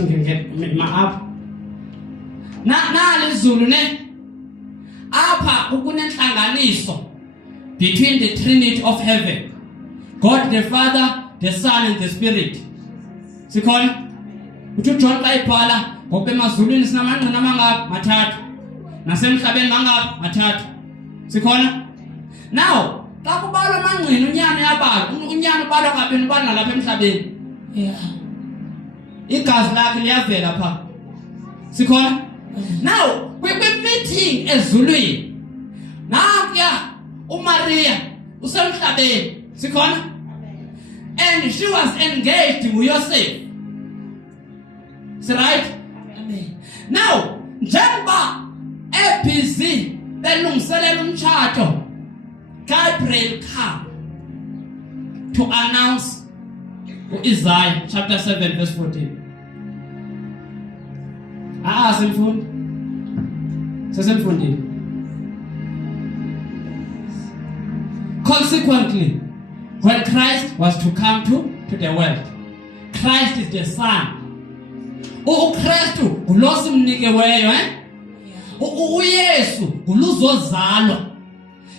ma apha. Na lezulu ne apha ukunenhlanganiso between the Trinity of heaven, God the Father, the Son and the Spirit. Sikhona? Uthi John xa ibhala ngokwemazulwini sinamangqina amangaphi? Mathathu. Nasemhlabeni mangaphi? Mathathu. Sikhona? Now, xa kubalwa amangqina unyana yabalwa, unyana ubalwa kabini ubalwa nalapha emhlabeni. Yeah. Igazi lakhe liyavela pha. Sikhona? Now, kwi-meeting ezulwini, nankuya uMaria usemhlabeni. Sikhona? And she was engaged with Joseph. Is it right? Amen. Now, njengoba ebusy belungiselela umtshato, Gabriel came to announce Isaiah chapter 7 verse 14. Semfundo. Sesemfundile. Consequently, when Christ was to come to the world, Christ is the Son. uKristu ulosimnikeweyo uYesu uluzozalwa.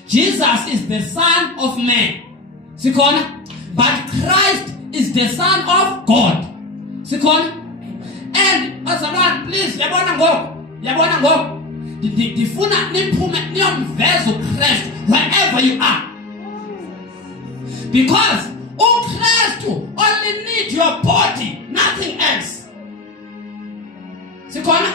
Jesus is the Son of Man. Sikhona? But Christ is the Son of God. Sikhona? And bazalwane, please, yabona ngoku ndifuna niphume niyomveza uKristu wherever you are, because uKristu only need your body, nothing else. Sikhona?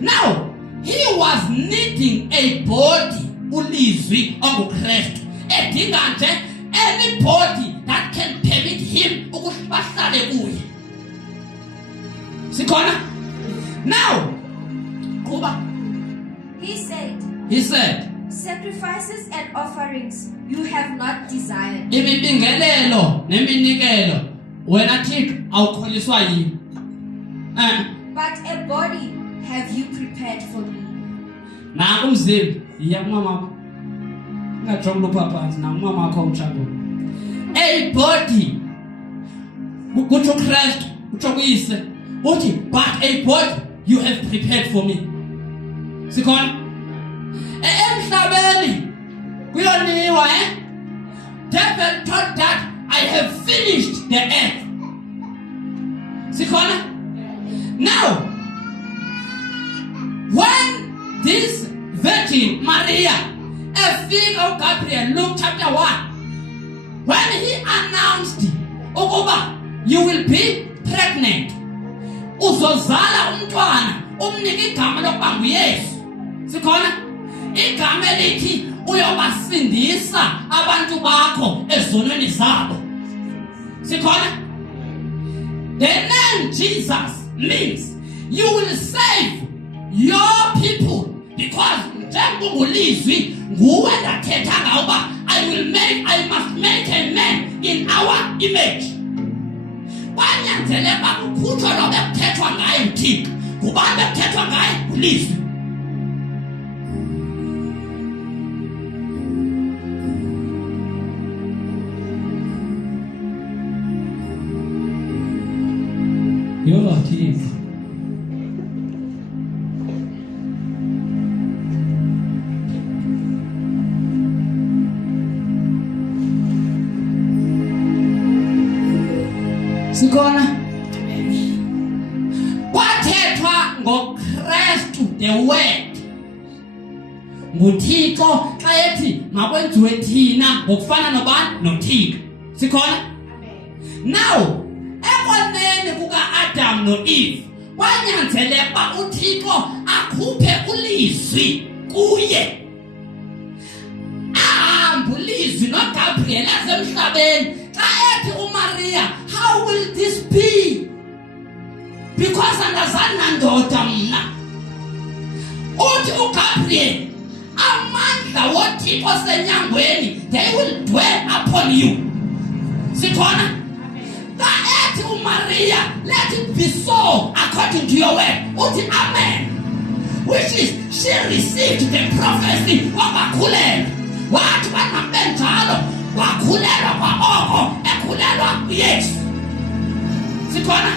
Now, he was needing a body ulizwi onguKristu edinga nje anybody that can permit him ukuhlale kuye. Sikhona? Now kuba he said, sacrifices and offerings you have not desired. Imibingelelo neminikelo wena Thixo awukholiswa yini. But a body have you prepared for me. Na umzimba iya kumama ngajonga upaphansi na umama wakho umtshango. A body kutsho Christ kutsho kuyise uthi but a body you have prepared for me. Sikhona emhlabeni kuyoniwa David thought that I have finished the earth. Sikhona? Now when this Virgin Maria efika Gabriel, Luke chapter 1, when he announced ukuba you will be pregnant, uzozala umntwana umnika igama lokuba nguYesu. Sikhona? Igama elithi uyobasindisa abantu bakho ezonweni zabo. Sikhona? The name Jesus means you will save your people, because njengobulizwi nguwe ndathetha ngawuba I must make a man in our image. Kwanyanzeleka kukhutshwe lo bekuthethwa ngaye uThixo. Ngubani bekuthethwa ngaye? Ulizwi. Yo Thixo. Sikhona? Kwathethwa ngoKristu the word. nguThixo xa ethi makwenziwe thina ngokufana nobani? noThixo. Sikhona? Now ekoneni kuka-Adam no-Eve kwanyanzeleka uThixo akhuphe ulizwi kuye. Ahamba ulizwi noGabriel esemhlabeni xa ethi uMaria, how will this be? Because andazani nandoda mna. Uthi uGabriel, amandla woThixo senyangweni, they will dwell upon you. Sikhona? Ethi uMaria, let it be so according to your word. Uthi amen. Which is she received the prophecy wakhulela. Wathi bangabe njalo wakhulelwa kwaoko ekhulelwa uYesu. Sikhona?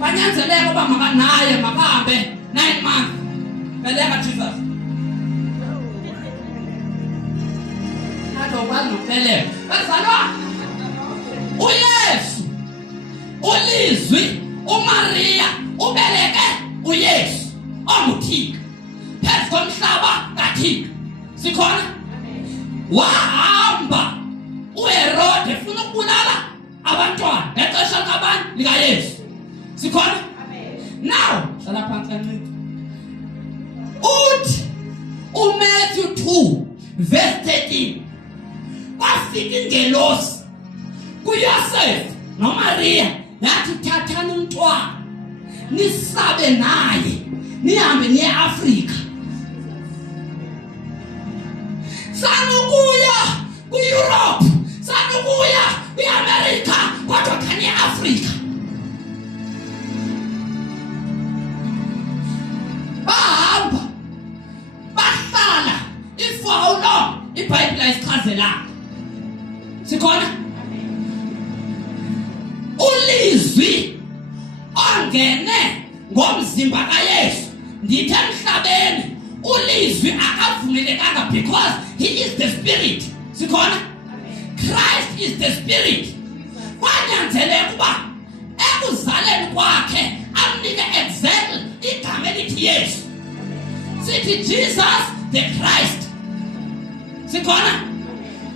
Banyanzeleka uba makanaye makahambe 9 months. Beleka Jesus. Nato banopele. Bazalwa uYesu ulizwi uMaria ubeleke uYesu onguThixo phezu komhlaba kaThixo. Sikhona? Wahamba uHerode ufuna ukubulala abantwana ngexesha kabani likaYesu. Sikhona? Now hlala phansi kancane. Uthi uMatthew 2 verse 13 bafika ingelosi kuYosefu noMaria yathi thathani umntwana nisabe naye nihambe niye eAfrika. Sanukuya kuEurope, sanukuya kuAmerica, kodwa khani eAfrika. Bahamba bahlala for long iBhayibheli isichazelanga. Sikhona? Ulizwi ongene ngomzimba kaYesu ndithe emhlabeni ulizwi akavumelekanga because he is the spirit. Sikhona? Christ is the spirit. Kwanyanzeleka uba ekuzaleni kwakhe amnike exactly igama elithi Yesu. Sithi Jesus the Christ. Sikhona?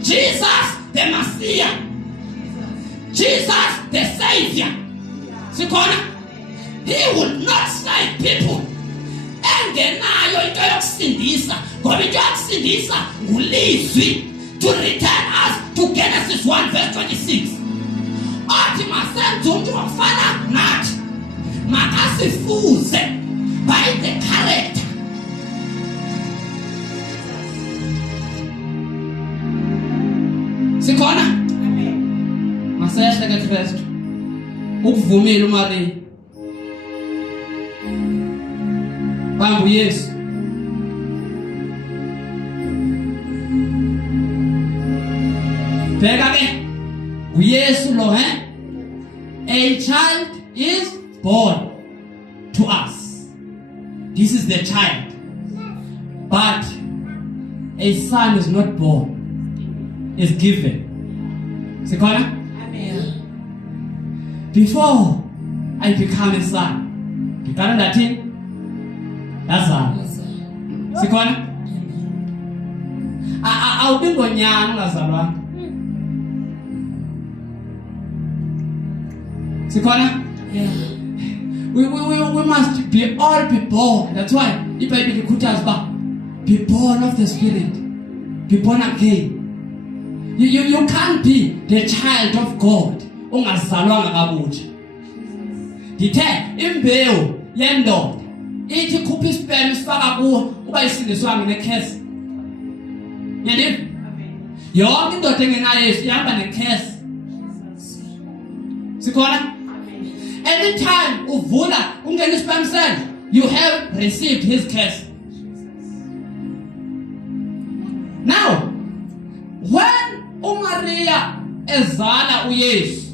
Jesus the Messiah. Jesus the Savior. Sikhona? He will not save people engena ukusindisa ngoba into yokusindisa ngulizwi to return us to Genesis 1 verse 26 athi masenze umuntu ofana nathi makasifuze by the character. Sikhona? Amen. Masehle ke Kristu ukuvumela uMaria bambu Yesu bheka ke uYesu lo a child is born to us. This is the child, but a son is not born, is given. Sikhona? Amen. Before I become a son, ngicala ndathini? Lazarwa. Sikhona? Awubi ngonyana ungazalwanga. Sikhona? Yeah. We must all be born. That's why iBhayibheli ikhuthaza ba be born of the Spirit. Be born again. You can't be the child of God ungazalwanga kabutsha. Dithe imbewu yendoda ithi khupha isperm isifaka kuwo uba isindiswa ngekhesi. Yandini? Yonke indoda engenayo Yesu ihamba nekhesi. Sikhona? Anytime uvula ungena isperm cell, you have received his curse. Now, when uMaria ezala uYesu,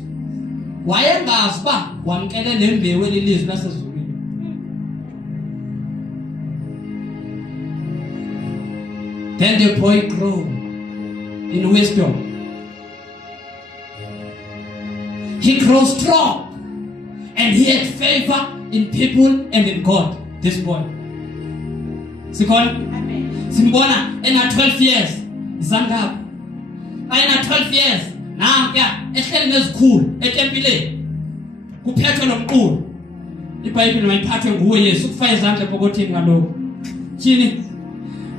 wayengazi ba wamkele lembewu elilizwi lasezulwini. Then the boy grew in wisdom. He grew strong. And he had favor in people and in God. This boy. Sikhona? Amen. Simbona ena 12 years. Izangapha. Ayina 12 years. Nankuya ehleli nezikhulu etempileni. Kuphethwe nomqulu. iBhayibheli mayiphathwe nguwe Yesu ukufaya izandla epokothini ngalokho. Tyhini?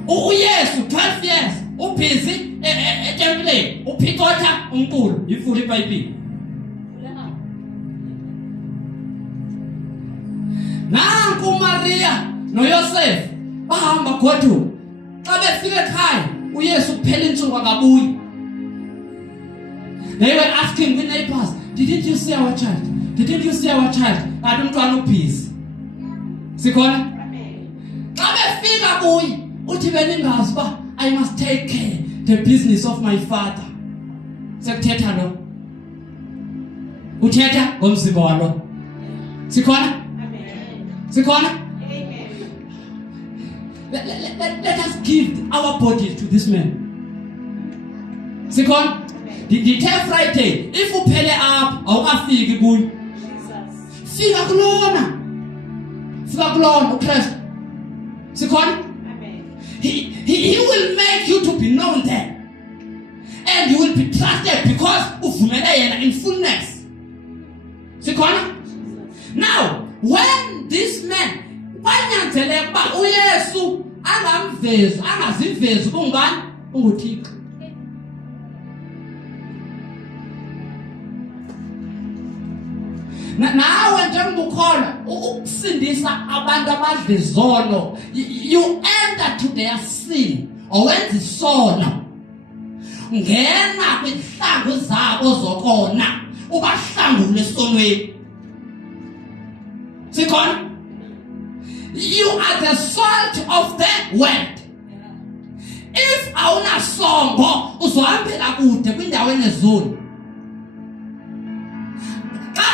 uYesu 12 years ubhizi etempileni uphikotha umqulu. Ifula iBhayibheli. Nanku uMaria noYosef bahamba godu. Xa befika ekhaya uYesu kuphela insuku akabuyi. They were asking the neighbors, didn't you see our child? Didn't you see our child? Kanti umntwana ubhizi. Sikhona? Amen. Xa befika kuyi uthi beningazi ba I must take care the business of my father. Sekuthetha lo. Uthetha ngomzimba walo. Sikhona? Sikhona? Amen. Let us give our bodies to this man. Sikhona? The Friday, if uphele apha awungafiki kuyo. Fika kulona. Fika kulona uKristu. Sikhona? Amen. He will make you to be known there. And you will be trusted because uvumela yena in fullness. Sikhona? Now, when this man kwanyanzeleka ba uYesu angazivezi kungani unguThixo. Nawe njengoba ukhona ukusindisa abantu abadlizono, you enter to their sin owenza isono. Ngena kwihlangu zabo zokona ubahlangule esonweni. Sikhona? You are the salt of the world. If awuna songo uzohambela kude kwindawo enezulu.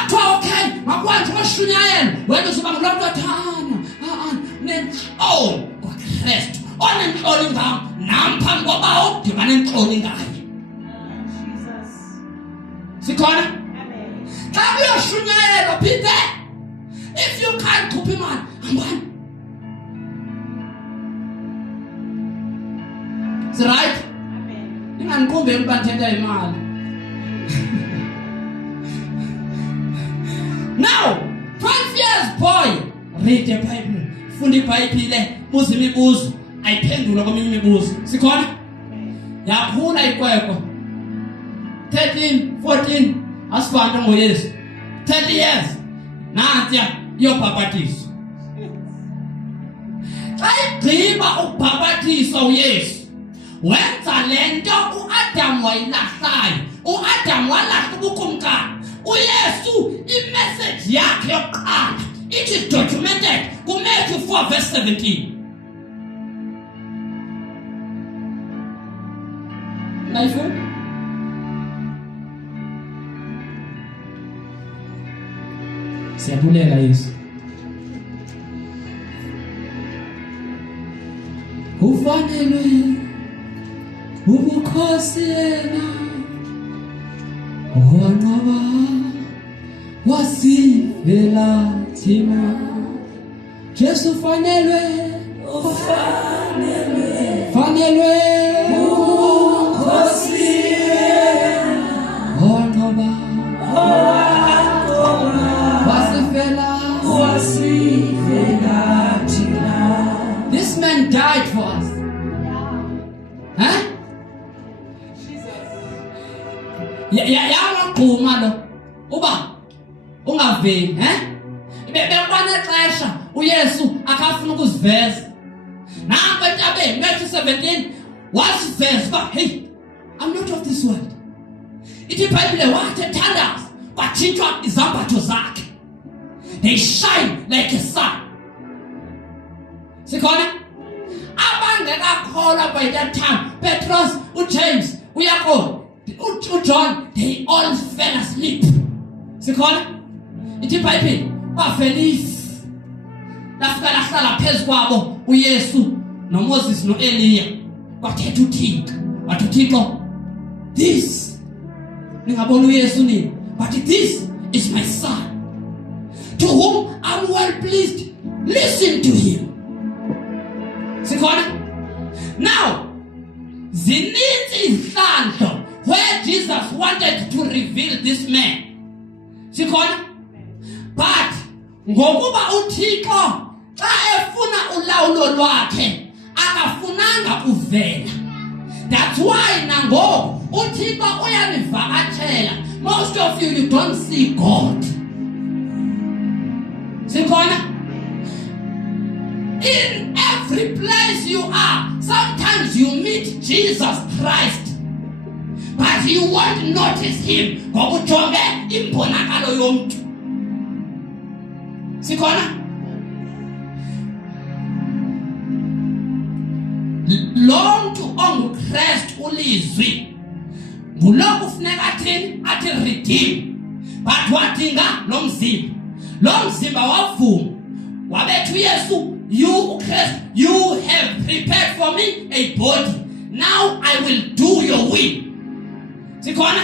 Xa okay makwazi washunyayela wena uzoba ngumuntu othana nenhlolo kwaKristu onenhlolo ngam namphambi koba udibane nenhlolo ngayo. Jesus. Sikhona? Amen. Xa uyoshunyayela phinde if you can't keep him on, hambani. It's right? Amen. Inganikhombe empathetha imali. Now, 12 years boy, read the Bible. Funda iBhayibhile, buza imibuzo. ayiphendula kweminye imibuzo. Sikhona? Yakhula ikwekwe. 13, 14 asifana ngoYesu. 30 years. Nantiya yobhabhathiso. Xa igqiba ukubhabhathisa uYesu, wenza lento uAdam wayilahlayo. uAdam walahla ubukumkani. uYesu imessage yakhe yokuqala it is documented kuMatthew 4 verse 17. Nayifuna? Siyabulela Yesu. Ufanelwe ubukhosi yena wanqaba wasivela thina. Jesu fanelwe ubukhosi yena wanqaba wasivela thina. This man died for us. Huh? Yaqhuma lo uba ungaveli bebanexesha uYesu akafuna ukuziveza. Namba entabeni Matthew 17 wasiveza ba hey, I'm not of this world. Ithi iBhayibhile wathi ethandaza kwathithwa izambatho zakhe. They shine like a sun. Sikhona? Abangekakholwa by that time, Petros, uJames, uYakob, uJohn, they all fell asleep. Sikhona? Ithi iBhayibhile bafelisi. Lafika lahlala phezu kwabo uYesu noMoses noEliya. Kwathetha uThixo. Wathi uThixo, this ningabona uYesu nini? But this is my son, to whom I'm well pleased. Listen to him. Sikhona? Now, zininzi izihlandlo where Jesus wanted to reveal this man. Sikhona? But ngokuba uThixo xa efuna ulawulo lwakhe akafunanga uvela. That's why nangoku uThixo uyanivakatshela. Most of you don't see God. Sikhona? In every place you are, sometimes you meet Jesus Christ, but you won't notice him ngokujonge imbonakalo yomntu. Sikhona? Lo mntu onguKristu ulizwi ngulo kufuneka athini athi redeem, but wadinga lo mzimba. Lo mzimba wavuma wabethu Yesu, you Christ, you have prepared for me a body. Now I will do your will. Sikhona?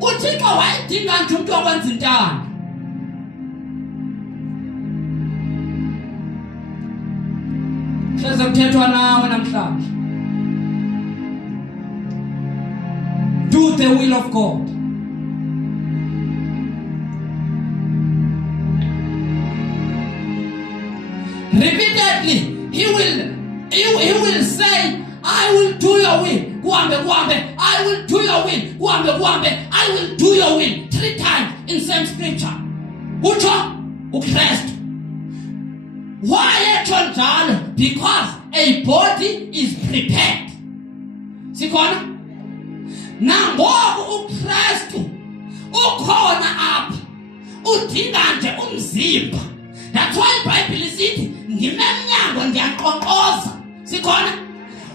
uThixo wayedinga nje umuntu okwenza intando. Hleze kuthethwa nawe namhlanje. Do the will of God. Repeatedly, he will say, I will do your will. Kuhambe. I will do your will. Kuhambe. I will do your will. 3 times in same scripture. Utsho uKristu. Why etsho njalo? Because a body is prepared. Sikhona? Nangoku uKristu ukhona apha. Udinga nje umzimba. That's why iBhayibhile isithi ngimemnyango ngiyaqonqoza. Sikhona?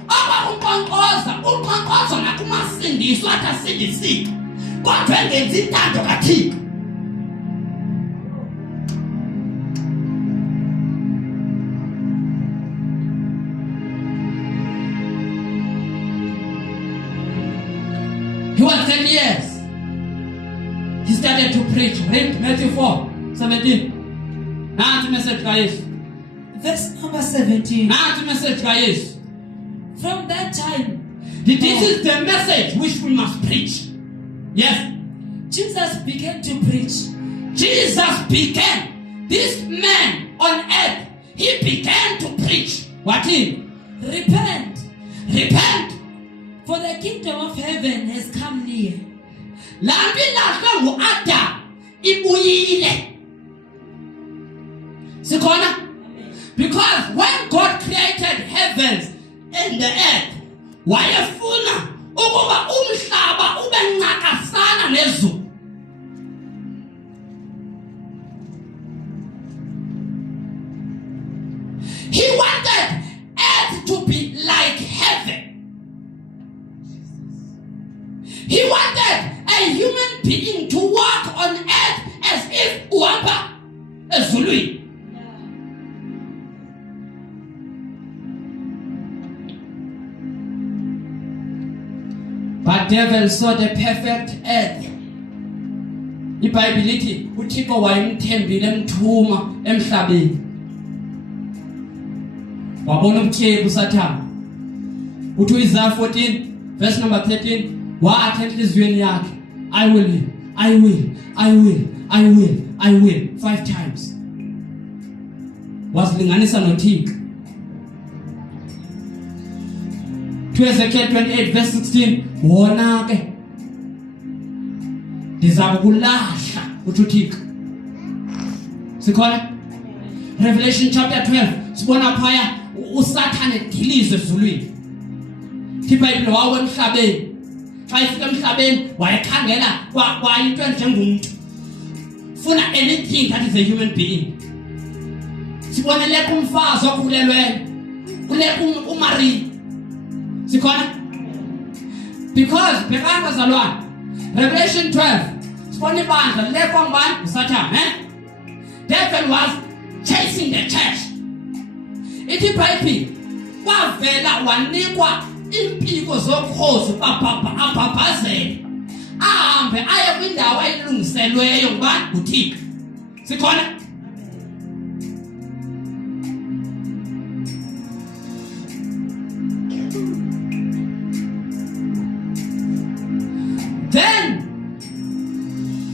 Aba uqonqoza nakumasindiso athi asindisike. Kodwa engenzi intando kaThixo. He was 10 years. He started to preach. Read Matthew 4:17. Nanti message kaYesu. Verse number 17. Nanti message kaYesu. From that time, This is the message which we must preach. Yes. Jesus began to preach. Jesus began. This man on earth, he began to preach. What he? Repent, repent, for the kingdom of heaven has come near. lambi lahle nguAdam ibuyile. Sikhona? Because when God created heavens and the earth, wayefuna ukuba umhlaba ube ncakasana nezulu. He wanted earth to be like heaven. He wanted a human being to walk on earth as if uhamba ezulwini. But devil saw the perfect earth. iBhayibheli lithi uThixo wayemthembile emthuma emhlabeni. Wabona ubutyebu uSathane. Uthi Isaiah 14 verse number 13 wathi enhliziyweni yakhe, I will 5 times. Wasilinganisa noThixo. To Ezekiel 28 verse 16 wona ke ndiza kulahla uthi uThixo. Sikhona? Revelation chapter 12 sibona phaya uSathane edilizwe ezulwini. iBhayibheli wawe emhlabeni. Xa ifika emhlabeni wayekhangela kwayinto njengomuntu. Funa anything that is a human being. Sibona lekho umfazi okhulelweyo. Kulekho uMaria. Sikhona? Because bekanga zalwana. Revelation 12 sibona ibandla lekho ngubani? uSathane, Devil was chasing the church. Ithi iBhayibheli kwavela wanikwa impiko zokhozi abhabhazela. Ahambe aye kwindawo ayilungiselweyo ngubani? uThixo. Sikhona? Then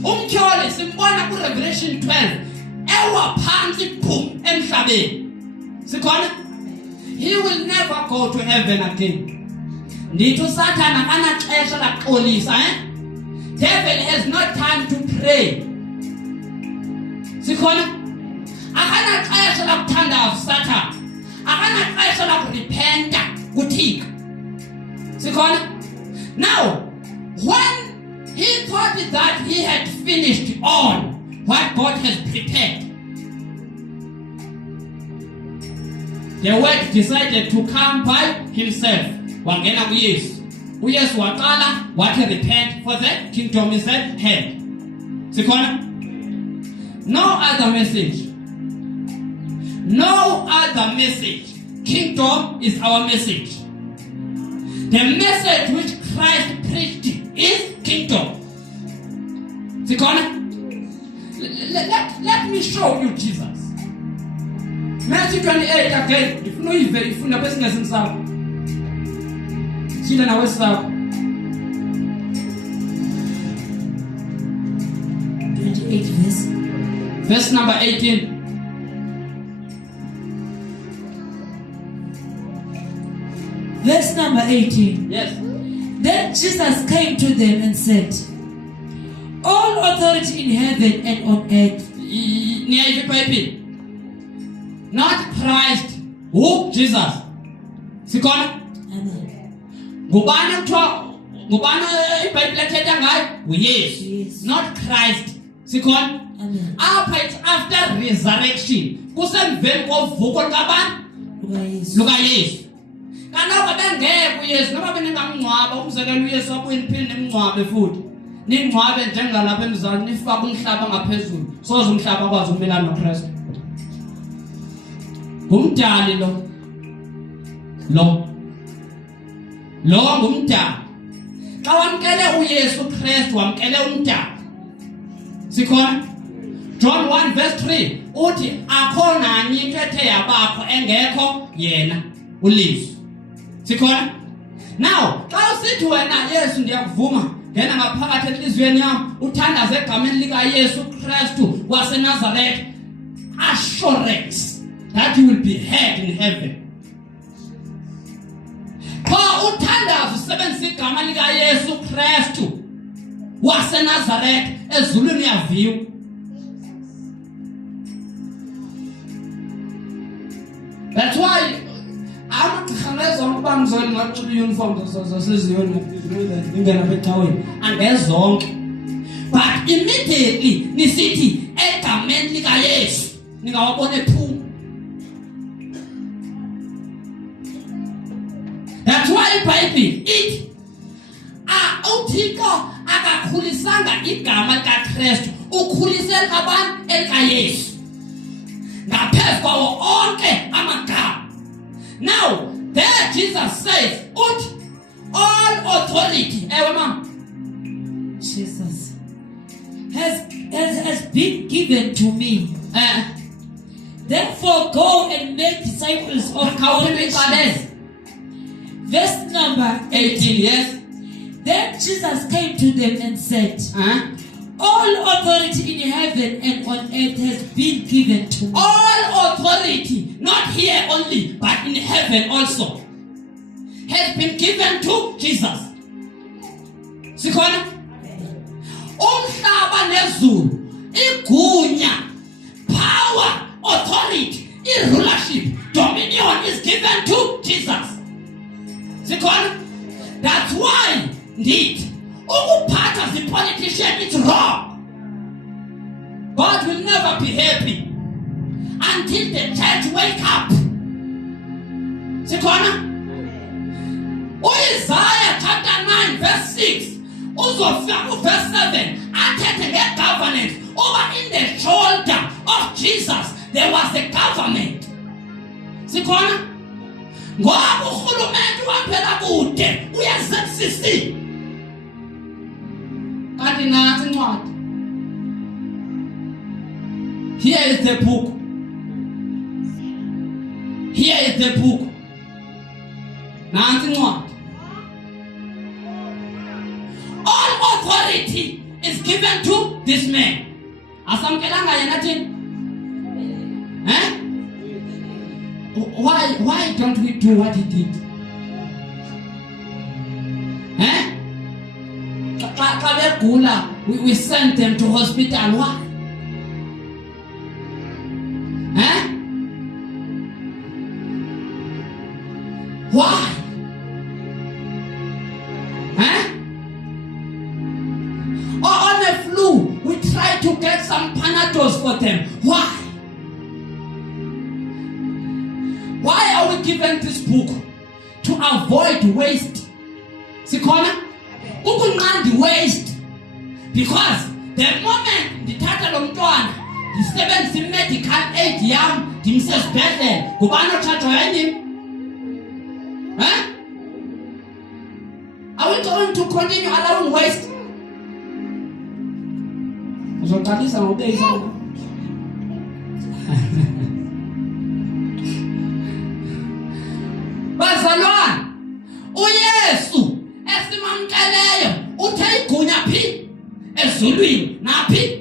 umtyholi simbona ku Revelation 12 ewa phansi boom emhlabeni. Sikhona? He will never go to heaven again. Ndithi uSathane akanaxesha laxolisa, Devil has no time to pray. Sikhona? Akanaxesha lakuthandaza uSathane. Akanaxesha lakurepenta kuThixo. Sikhona? Now, when he thought that he had finished all what God has prepared, the word decided to come by himself. Wangena kuYesu. uYesu waqala wathi repent for the kingdom is at hand. Sikhona? No other message. No other message. Kingdom is our message. The message which Christ preached is kingdom. Sikhona? Let me show you Jesus. Matthew 28 again. Ifuna uyive ifuna besingesi sakho. Sina nawe sakho. 28 verse number 18. Verse number 18. Yes. Then Jesus came to them and said, all authority in heaven and on earth. Not Christ. Who? Jesus. Sikhona? Amen. Ngubani iBhayibheli ethetha ngayo? uYesu. Yes. Not Christ. Sikhona? Amen. Apha it's after resurrection. Kusemveni kovuko likabani? LukaYesu. Kaloku bengekho uYesu noma beningamngcwaba umzekelo uYesu abuye niphinde nimngcwabe futhi. Ningcwabe njengalapha emzalini nifaka umhlaba ngaphezulu. Soze umhlaba akwazi ukumelana noKristu. Ngumdali lo ngumdali. Xa wamkele uYesu Kristu wamkele umdali. Sikhona? John 1 verse 3 uthi akho nani into ethe yabakho engekho yena uLizwi. Sikhona? Now, xa usithi wena Yesu ndiyakuvuma ngena ngaphakathi enhliziyweni yami uthandaze egameni likaYesu Kristu waseNazaretha, assurance that you will be heard in heaven. awuthandaza usebenzisa igama lika Yesu Kristu waseNazaretha ezulwini yaviwa. That's why amagqirha ukuba mzoli ngacula uniform zaseziyoni ngingena bethaweni angezonke, but immediately nisithi egameni lika Yesu ningawabona ephuma. That's why iBhayibheli ithi uThixo akakhulisanga igama likaKristu, ukhulisela abantu elikaYesu ngaphezu kwawo onke amagama. Now there Jesus says all authority, ewe mama, Jesus has been given to me. Therefore go and make disciples of all nations. Verse number 18, yes. Then Jesus came to them and said, all authority in heaven and on earth has been given to me. All authority, not here only, but in heaven also, has been given to Jesus. Sikhona? Umhlaba nezulu, igunya, power, authority, rulership, dominion is given to Jesus. Sikhona? That's why indeed ukuphatha the politician is wrong. God will never be happy until the church wake up. Sikhona? Isaiah chapter 9 verse 6 uzofika verse 7 athethe nge-governance. Over in the shoulder of Jesus there was a government. Sikhona? Ngoba uhulumende waphela kude uya-60. Kanti nansi incwadi. Here is the book. Here is the book. Nansi incwadi. All authority is given to this man. Asamkelanga yena thini? Why don't we do what he did? We send them to hospital. Why? Why? Or on the flu, we try to get some Panadols for them. Why? Why are we given this book? To avoid waste. Sikhona? Ukunqanda waste. Because the moment ndithatha lo mntwana ndisebenzisa i-medical aid yam ndimse esibhedlele, ngubani othatha yini? Are we going to continue allowing waste? Uzoqalisa ngobeyisa. Bazalwane, uYesu esimamkeleyo uthe igunya phi ezulwini naphi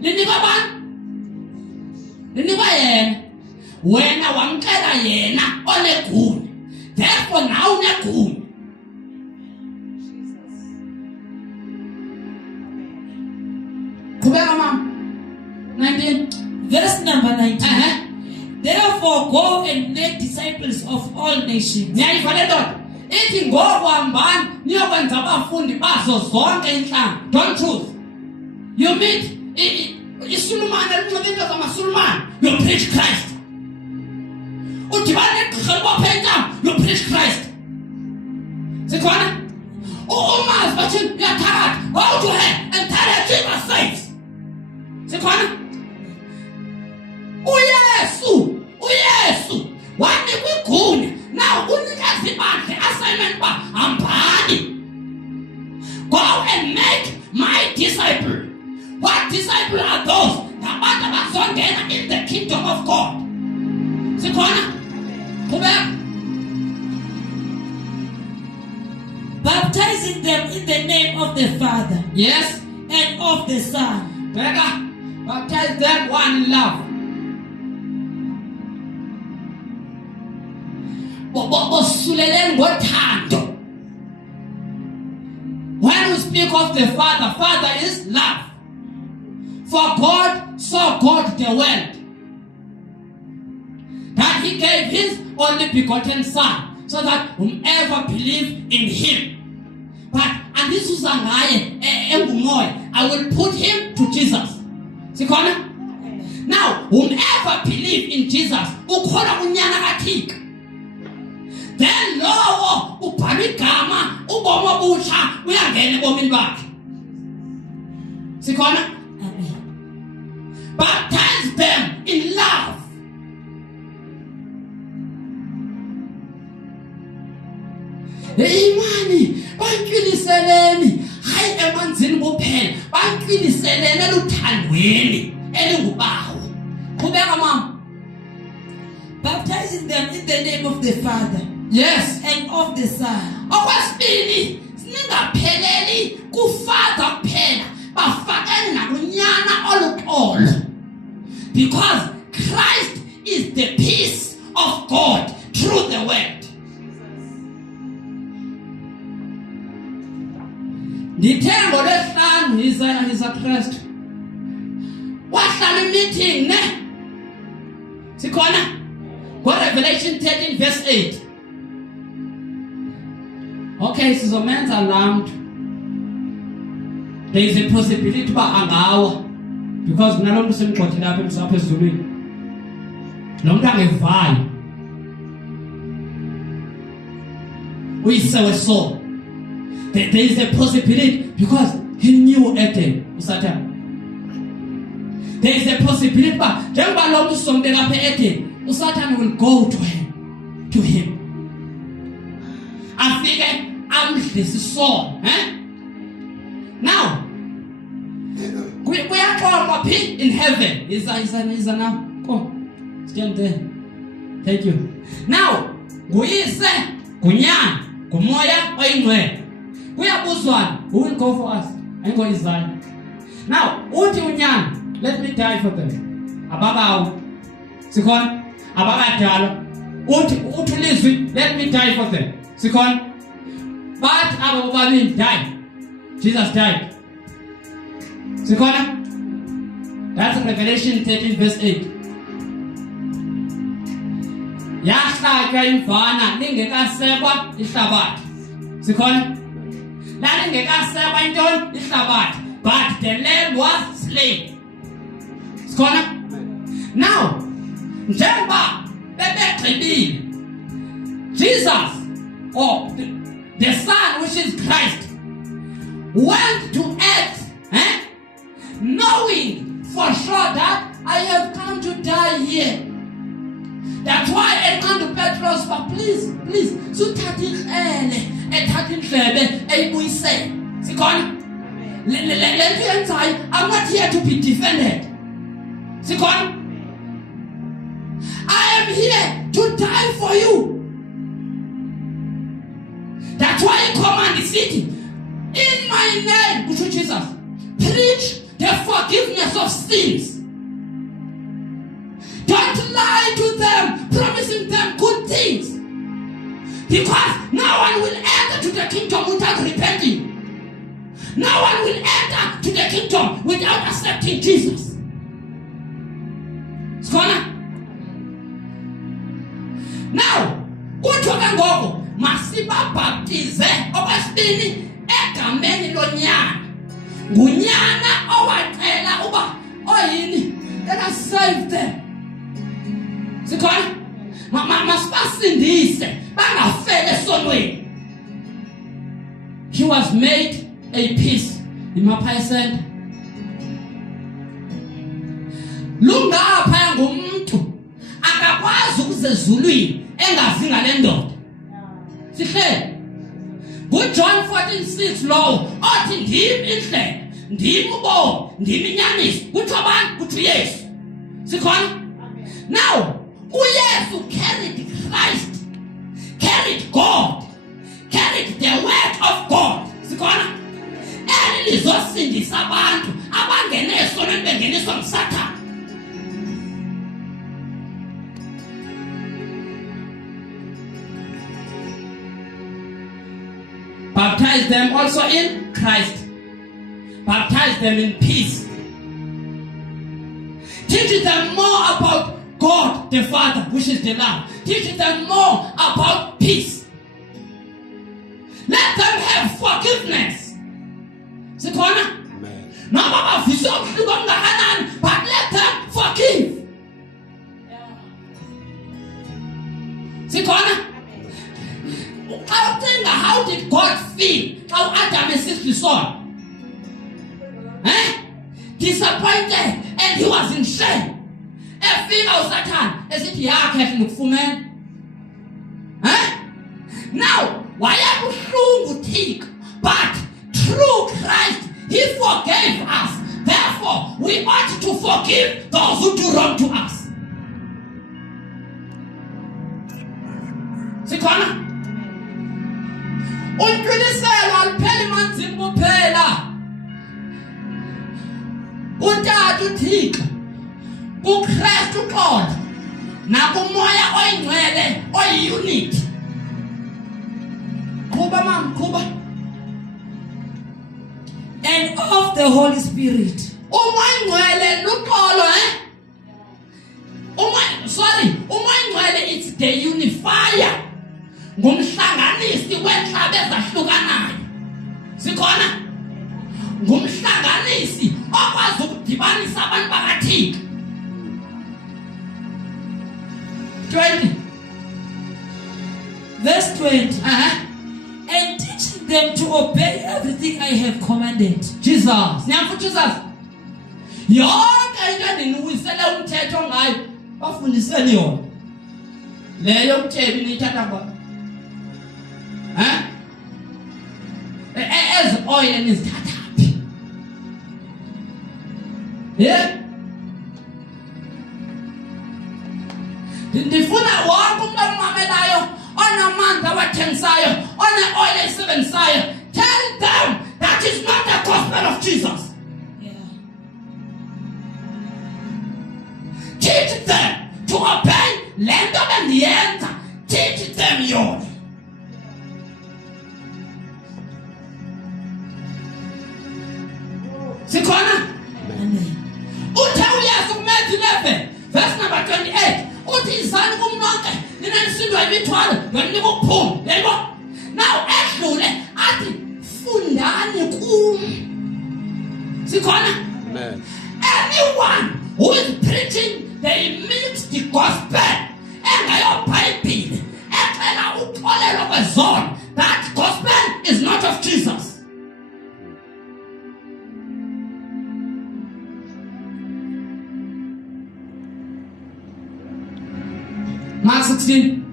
linikwa bani? Linikwa yena. Wena wamkela yena onegunya, therefore nawe unegunya. Kubeka mama 19 verse number 19. Therefore go and make disciples of all nations. Niyayifale ndoda ithi ngokuhambani niyokwenza abafundi bazo zonke inhlanga. Don't choose. You meet iSulumane elinxibe into zamaSulumane, you preach Christ. Udibane negqirha bophetha, you preach Christ. Sikhona? Umazi bathi uyathakatha, go to her and tell her Jesus says. Sikhona? uYesu wanikwa igunya. Now unikazi bakhe assignment ba hambani, go and make my disciple. What disciple are those? Nabantu abazongena in the kingdom of God. Sikhona? Kubeka. Baptizing them in the name of the Father, Yes. and of the Son, Beka. Baptize them one love. bosuleleni ngothando. When we speak of the Father is love. For God so God the world that he gave his only begotten Son, so that whomever believe in him. But and this is I will put him to Jesus. Sikhona? Now, whomever believe in Jesus, ukhona unyana kaThixo. Then lo ubhala igama ubomo obusha uyangena ebomini bakhe. Sikhona? Amen. Baptize them in love. Imani bankwiliseleni hayi emanzini kuphela bankwiliseleni eluthandweni elingubawo. Qhubeka mama. Baptizing them in the name of the Father, Yes. and of the Son, Okwesibili singapheleli kuFather kuphela bafakeni nakunyana oluxolo. Because Christ is the peace of God through the word. Ndithengo lesihlanu he's a Christ. Wahlala meeting ne? Sikhona? Go Revelation 13 verse 8. Okay, sizomenza alarmed. There is a possibility uba angawa because kunalomuntu semgxothela lapha emsapha ezulwini. Lo muntu angevayo. Uyisewe so. There is a possibility because he knew Eden, Satan. There is a possibility but njengoba lo muntu somde lapha Eden, Satan will go to him. Afike amdlise so, Now, we are called in heaven. Is now. Come, stand there. Thank you. Now, Guyise, Gunyana, Gumoya, Oyingwe. We are Buswan. Who will go for us? And go inside. Now, Uti Unyan, let me die for them. Ababa, Sikon, Ababa Jalo. Uti Lizwi, let me die for them. Sikon, but Abu Babin died. Jesus died. Sikona? That's Revelation 13 verse 8. Yahlatywa imvana lingekasekwa ihlabathi. Sikona? Lalingekasekwa intoni ihlabathi. But the lamb was slain. Sikona? Now, njengoba bebegqibile Jesus or the Son, which is Christ, went to earth, knowing for sure that I have come to die here. That's why I come to Petros, but please, so I'm not here to be defended. I am here to die for you. That's why I command the city in my name, which is Jesus, preach the forgiveness of sins. Don't lie to them, promising them good things. Because no one will enter to the kingdom without repenting. No one will enter to the kingdom without accepting Jesus. Skona? Now, uthoka ngoko masibabhaptize okwesibili egameni lonyana. Ngunyana owacela uba oyini, let us save them. Sikhona? Masibasindise bangafele esonweni. He was made a peace. Imaphayisenta. Lungapha ngumuntu akakwazi ukuzezulwini engazi ngale ndoda. Sihle. John 14:6 lowo othi ndim indlela, ndim ubomi, ndim inyaniso. Kuthi abantu kuthi Yesu. Sikhona? Now, uYesu carried Christ, carried God, carried the word of God. Sikhona? Elizosindisa abantu abangene esonweni bengeniswa nguSathane. Baptize them also in Christ. Baptize them in peace. Teach them more about God the Father, which is the love. Teach them more about peace. Let them have forgiveness. Sikhona? Noma bafisa ukuhluka kangakanani, but let them forgive. Sikhona? How did God feel? How Adam and saw? Disappointed, and he was in shame. A female Satan, as it now, why are you think? But through Christ, he forgave us. Therefore, we ought to forgive those who do wrong to us. Sikona? Unqinisela alipheli manzini kuphela. Utata uThixo kuKristu uqondo nakumoya oyingcwele oyunity. Kuba mama kuba. And of the Holy Spirit. Umoya luqolo umoya it's the unifier. Ngumhlanganisi wenhlaba ezahlukanayo. Sikhona? Ngumhlanganisi okwazi ukudibanisa abantu bakaThixo. 20 verse 20. And teaching them to obey everything I have commanded. Jesus. Nyamfu Jesus. Yonke into endinuwisele umthetho ngayo bafundiseni yona. Leyo mthetho nithatha kwa. As oil nizithatha phi? Ndifuna wonke umuntu omamelayo onamandla awathengisayo one-oil eyisebenzisayo, tell them that is not the gospel of Jesus. Teach them to obey le nto bendiyenza. Teach them yona. Sikhona? Uthe uyazi kuMatthew 11 verse number 28 uthi izani kumnonke nina nisindwa imithwalo nginika ukuphuma. Yebo? Now edlule athi fundani kum. Sikhona? Amen. Anyone who is preaching the mixed gospel engayobhayibhile ecela uxolelo kwezono, that gospel is not of Jesus. Mark 16.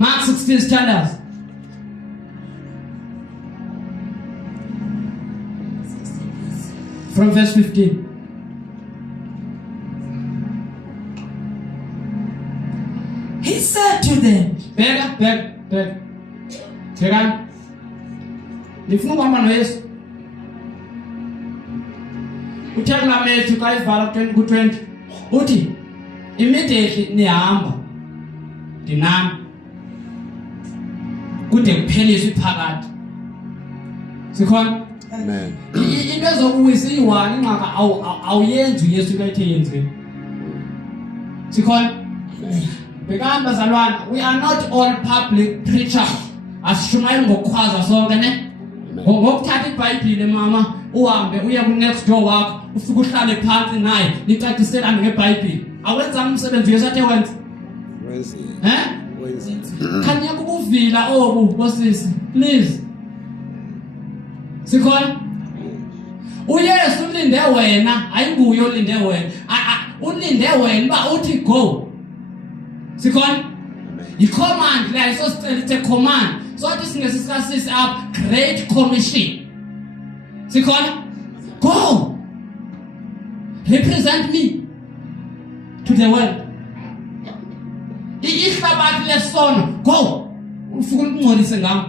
Mark 16 standards. From verse 15. He said to them, Bega. Ndifuna ukuhamba noYesu. Uthela Matthew ka ivala 20 uthi immediately nihamba ndinami kude kupheliswe iphakathi. Sikhona? Amen. Into ezokuwisa iyi-1 inxaka awuyenzi uYesu into ayithe yenzeni. Sikhona? Bekani bazalwana, we are not all public preachers. Asishumayeli ngokukhwaza sonke ne? Ngokuthatha iBhayibhile mama uhambe uye ku-next door wakho ufike uhlale phansi naye nicaciselane ngeBhayibhile. Awenzanga umsebenzi uYesu athe wenza? Khanya ukuvila obu bosisi please. Sikhona? uYesu ulinde wena, hayi nguye olinde wena. Ulinde wena ba uthi go. Sikhona? I-command like so it's a command. So what is necessary up great commission. Sikhona? Go. Represent me to the world. Ihlabathi lesono, go. Ufike ukungcolise ngam.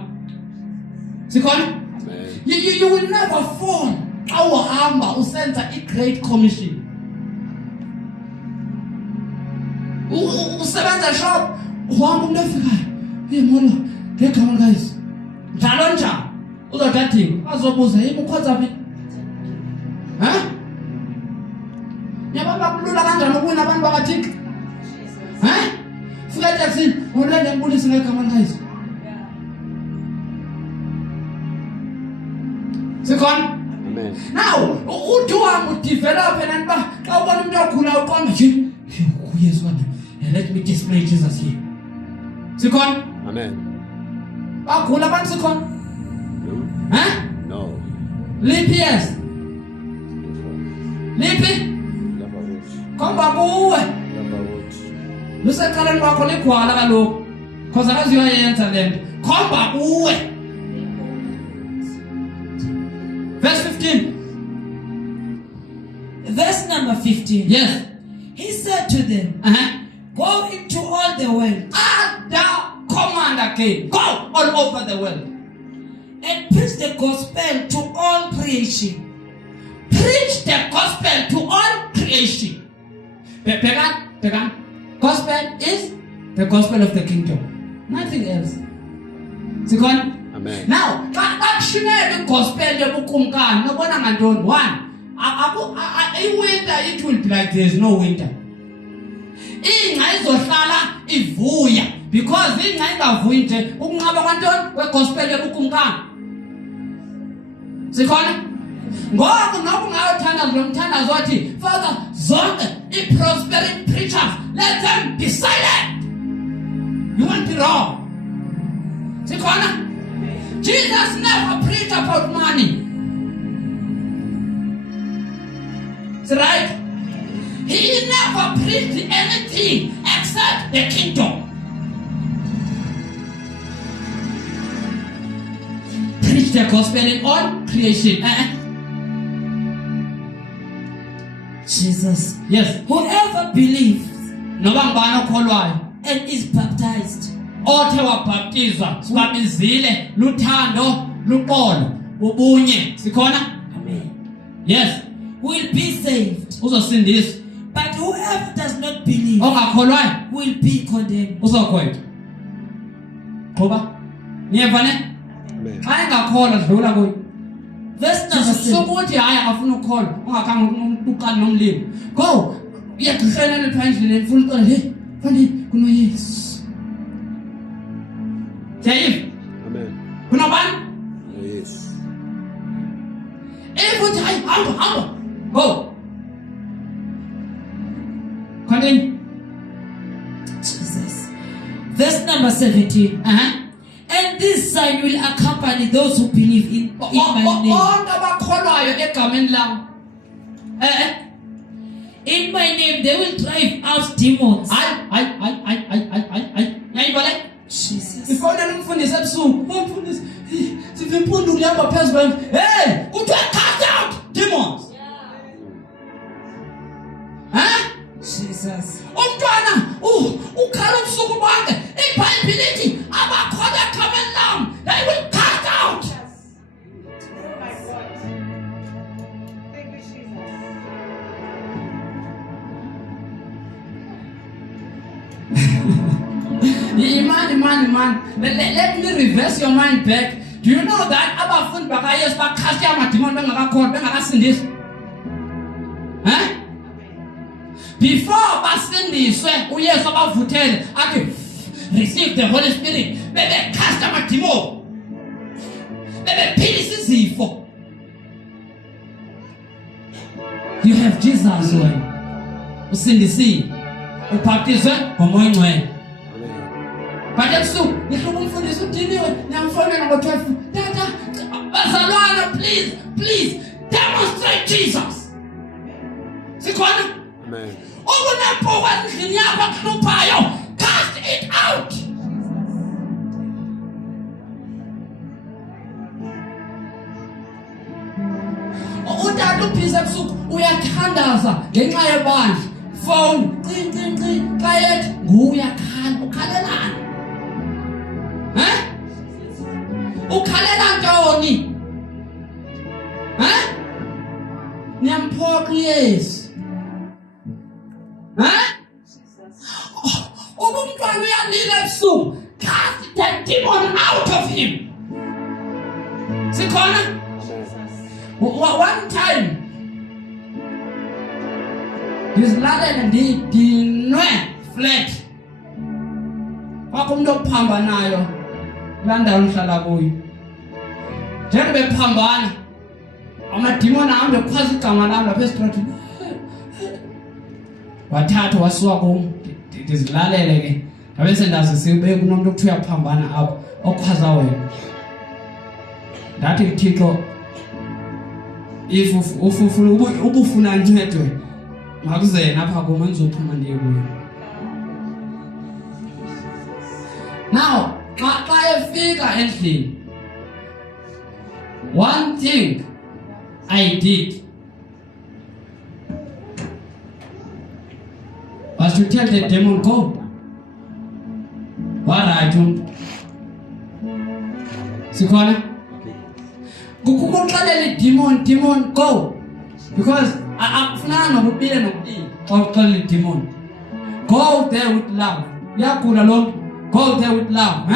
Sikhona? You will never fall. Awuhamba usenza i-great commission. usebenza shop uhamba umuntu efikayo molo ngegama guys njalo njalo uzothathi azobuza yimi ukhonza phi Nyabamba kulula kanjani ukuna abantu bakathika fika taxini ngolele ngibulisi ngegama guys Sikhona Amen. Now uDuwa develop and ba xa ubona umuntu okhula uqonda nje uYesu wena let me display Jesus here Sikhona Amen. Bakhula abantu sikhona No. Liphi yes Liphi Laba ukuthi. Komba kuwe Laba ukuthi. Luseqaleni kwakho ligwala kaloku because akaziyoyenza lento komba kuwe Verse 15 Verse number 15. Yes He said to them, Go into all the world command again go all over the world and preach the gospel to all creation. Preach the gospel to all creation. Pegan. Gospel is the gospel of the kingdom. Nothing else. Second. Amen. Now, the gospel yobukumkani nobona ngantoni one. Winter it will be like there is no winter. Ingca izohlala ivuya because ingca ingavuyi nje ukunqaba kwantoni kwegospel yobukumkani. Sikhona ngoku noku ngayothanda lomthandazo wathi Father zonke i-prospering preachers let them be silent. You won't be wrong. Sikhona Jesus never preached about money. Is it right? He never preached anything except the kingdom. Preach the gospel in all creation. Jesus. Yes. Whoever believes and and is baptized othe wabhaptizwa sibabizile luthando luqolo ubunye sikhona Amen. Yes will be saved. uzosindiswa But whoever does not believe ongakholwayo will be condemned. uzokhwetha qoba niyeva ne Amen. xa engakholwa dlula kuyo Verse number 7. sokuthi hayi akafuna ukukholwa ungakhange uqale nomlilo go uyagqirhelele phandle ufuna uqala hey fanele kunoYesu Jayiv Amen. kunobani Yes. Every time, hamba, go. Continue. Jesus. Verse number 17. And this sign will accompany those who believe in my name. In my name, they will drive out demons. Jesus. Ifona umfundisi ebusuku, umfundisi sivimpundu uyamba phezulu. Hey, kuthiwa cast out demons. Jesus. Umntwana ukhala ubusuku bonke. iBhayibheli lithi abakholwa egameni lami they will cast out. Thank you, Jesus. Man. Let me reverse your mind back. Do you know that abafundi bakaYesu bakhasta amadimoni bengakakholwa bengakasindiswa? Before basindiswe uYesu abavuthele athi receive the Holy Spirit bebekhasta amadimoni bebephilisa izifo. You have Jesus wena usindisiwe ubhaptizwe ngoMoya Ngcwele. But ebusuku ngihluba umfundisi udiniwe ngiyamfonela ngo-12 tata bazalwana please demonstrate Jesus. Sikhona Amen. ukunephuka endlini yakho akuhluphayo cast it out. Utata uphisa ebusuku uyathandaza ngenxa yebandla phone qinqinqi xa yethi nguyakhala ukhalelana ukhalela ntoni niyamphoqa uYesu uyalila ebusuku, cast that demon out of him. Sikhona? One time ngizilale ndinwe flat. Kwakumuntu ophambanayo landawo ngihlala kuyo. Njengoba bephambana amadimoni ahambe phansi igama lami lapha esitratini. Wathatha wasuka kum ndizilalele ke. Ngabe sendazi sibe kunomuntu okuthiwa uyaphambana apho okwaza wena. Ndathi uThixo if ubufuna uncedo makuzena apha kuma ngizophuma ndiye kuyo. Now xa efika endlini, one thing I did was to tell the demon, go. What I do? Sikhona? Kukuxelela demon, go. Because akufunanga nokubile nokubili xa uxelela demon. Go there with love. Uyagula lo, go there with love,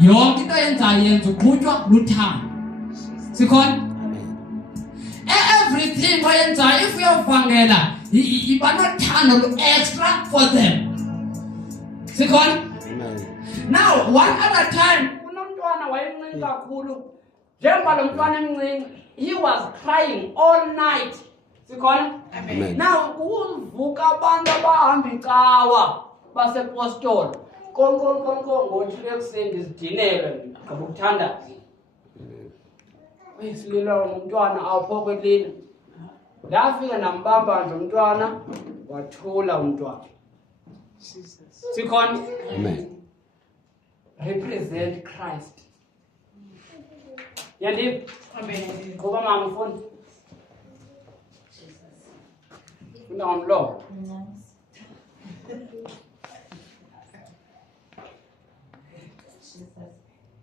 Yonke into yenza uqhutywa luthando. Sikhona? Everything oyenzayo if uyavangela iba nothando lu extra for them. Sikhona? Now one other time kunomntwana wayemncinci kakhulu. Njengoba lo mntwana emncinci, he was crying all night. Sikhona? Now kuvuka abantu abahamba icawa basepostoli. Konko ngothi ekuseni ndizidinele ngokuthandaza. Sililo umntwana apho kwelini. Ndafika nambamba nje umntwana wathula umntwana. Sikhona? Amen. Represent Christ. Yandi? Amen. Kuba mama mfuni. Funda ngomlomo.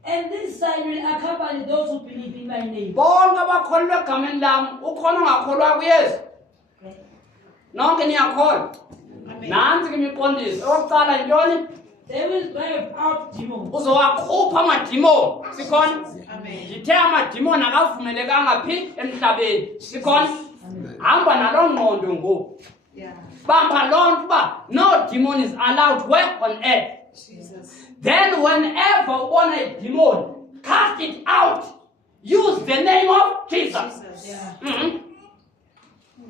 And this sign will accompany those who believe in my name. Bonke abakholwa egameni lami, ukhona ongakholwa kuYesu. Nonke niyakholwa. Nansi ke imiqondiso. Okokuqala yintoni? They will drive out demons. Uzowakhupha amadimoni. Sikhona? Ngithe amadimoni akavumelekanga phi emhlabeni. Sikhona? Hamba nalo ngqondo ngoku. Bamba lonke uba no demon is allowed where on earth. Then whenever ubona a demon, cast it out. Use the name of Jesus.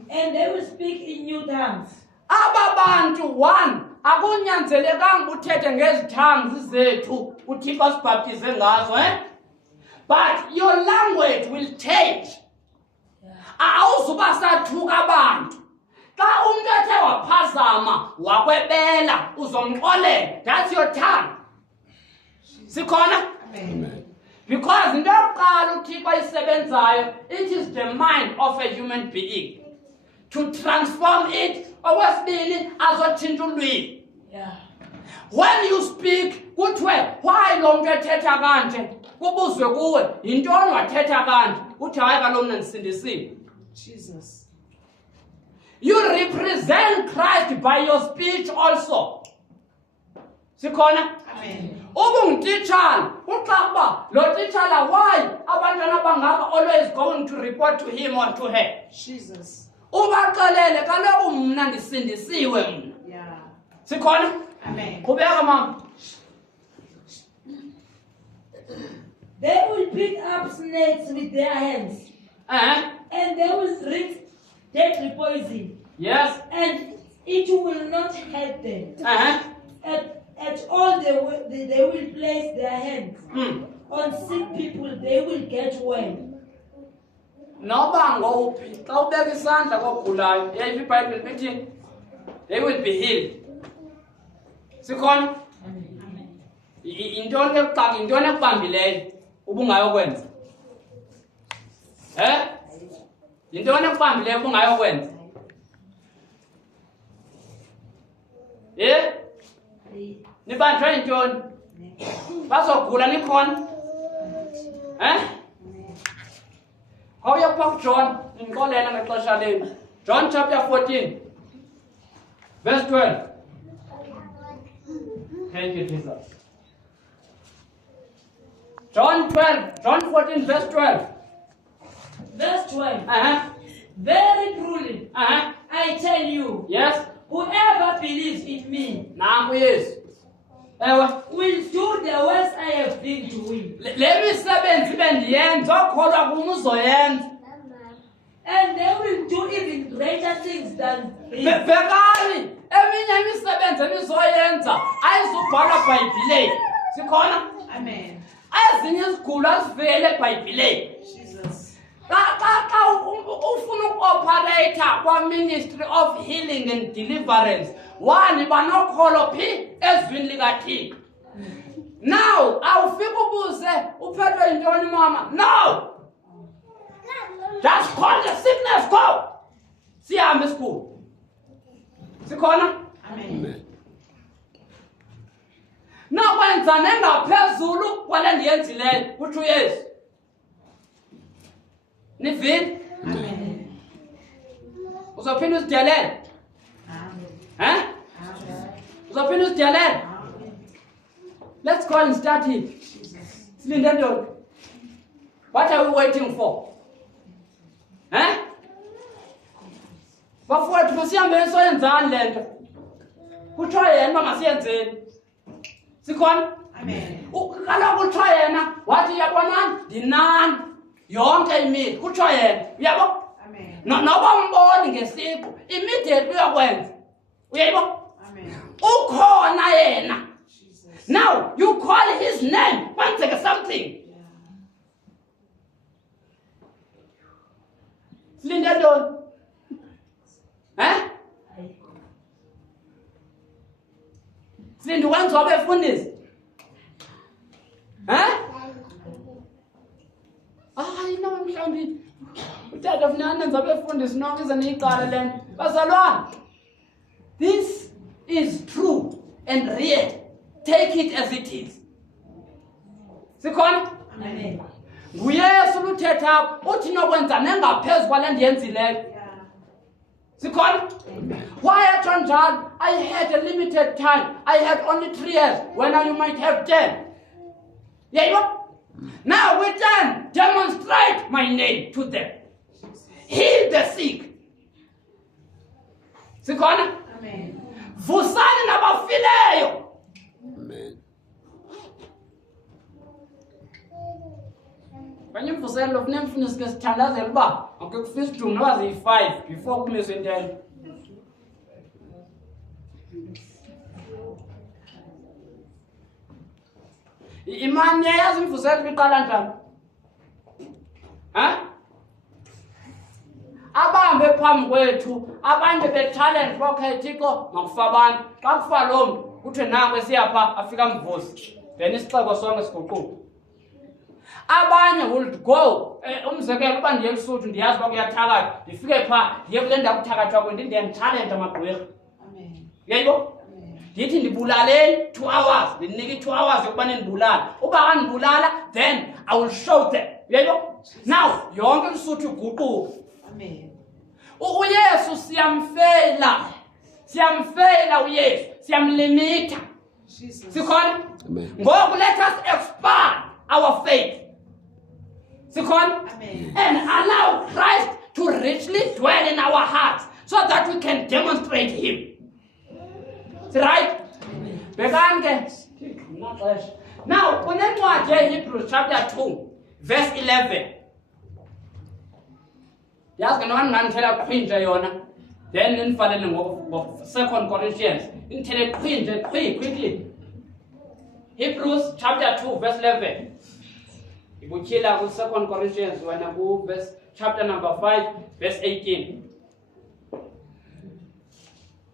And they will speak in new tongues. Aba bantu one akunyanzelekanga uthethe ngezithangi zethu uThixo asibhaptize ngazo, but your language will change. Awuzuba sathuka abantu. Xa umuntu ethe waphazama wakwebela uzomxolela. That's your tongue. Sikhona? Amen. Because into yokuqala uThixo ayisebenzayo, it is the mind of a human being. To transform it, okwesibili azotshintsha ulwimi. When you speak, kuthiwe why lo muntu ethetha kanje? Kubuzwe kuwe, yintoni wathetha kanje? Uthi hayi kaloku mina ndisindisiwe. Jesus. You represent Christ by your speech also. Sikhona? Amen. Ubungititshala, uxaba lo titshala why abantwana abangaka always going to report to him or to her. Jesus. Ubaxelele kaloku mna ndisindisiwe mna. Yeah. Sikhona? Amen. Qhubeka mama. They will pick up snakes with their hands. And they will drink deadly poison. Yes. And it will not hurt them. At all they will place their hands. On sick people they will get well. Noba ngophi xa ubeka isandla kogulayo yayiphi iBhayibhile lithi they will be healed. Sikhona? Intoni ke kuxaka, intoni ekubambileyo ubungayokwenza? Intoni ekubambileyo ubungayokwenza? Nibanjwe yintoni? Bazogula nikhona? Hawuya kupha kuJohn, ngixolela ngexesha lenu. John chapter 14, verse 12. Thank you, Jesus. John 14, verse 12. Verse 12. Uh-huh. Very truly, Uh-huh. I tell you, Yes. whoever believes in me Nangu Yesu. Ewe. will do the works I have been doing. Le misebenzi bendiyenza okholwa kum uzoyenza. And they will do even greater things than this. Bhekani eminye imisebenzi enizoyenza ayizubhalwa eBhayibhileni. Sikhona? Amen. Ezinye izigulo azivele eBhayibhileni. Jesus. Xa ufuna uku-operator kwa-ministry of healing and deliverance, one banokholo phi ezwini likaThixo. Now awufika ubuze uphethwe yintoni mama. No, just call the sickness, go. Sihambe esikhulu. Sikhona? Amen. Nakwenza nengaphezulu kwale ndiyenzileyo kuthi uYesu. Nivile? Amen. Uzophinda usidelele? Amen. Uzophinda usidelele? Let's go and start it. Silinde ntoni? What are we waiting for? Bafowethu masihambe soyenzani le nto? Kuthiwa yena uba masiyenzeni. Sikhona? Amen. Kaloku kuthiwa yena wathi yabonani ndinani yonke imini. Kuthiwa yena uyabo? Amen. Noba umboni ngesiqu immediately uyakwenza. Uyayibo? Amen. Ukhona yena. Jesus. Now you call his name kwenzeke something. Silinde ntoni? Silinde wenziwa abefundisi? Hayi no mhlawumbi utata funeka nenza abefundisi nonke ize niyiqale le nto. Bazalwane, this is true and real. Take it as it is. Sikhona? Amen. nguYesu luthetha uthi nokwenza nengaphezu kwale ndiyenzileyo. Yeah. Sikhona? Why atsho njalo? I had a limited time. I had only 3 years when you might have 10. Yeah, now we can demonstrate my name to them. Heal the sick. Sikhona? Amen. Vusani nabafileyo. Amen. Kanye mvuselo kunemfundisi ke sithandazela uba ake kufisa idum noba ziyi-5 before kumiswe intelo. Imani yayazi imvuselo biqala njani? Abahambe phambi kwethu abanye betalent okay Thixo makufa abantu. Xa kufa lo mntu kuthiwe nanku esiyapha afika mvusi. Then isixeko sonke siguquke. Abanye will go umzekelo uba ndiye eLusuthu ndiyazi uba kuyathakatha ndifike phaa ndiye kule ndawo kuthakathwa kwento ndiyandithalenta amagqwirha. Amen. Uyayibo? Ndithi ndibulaleni 2 hours ndinika i-2 hours yokuba nindibulala. Uba kandibulala then I will show them. Uyayibo? Now yonke eLusuthu iguquke. Amen. uYesu siyamfeyila uYesu siyamlimita. Jesus. Sikhona? Amen. Ngoku let us expand our faith. Sikhona? Amen. And allow Christ to richly dwell in our hearts so that we can demonstrate him. Right? Bekani ke? Now, kunencwadi yeHebrews chapter 2 verse 11. Yazi noma ngithela qhinje yona. Then ninifanele ngo 2 Corinthians. Nithele qhinje quickly. Hebrews chapter 2 verse 11. Ibuchila ku 2 Corinthians wena ku verse chapter number 5 verse 18.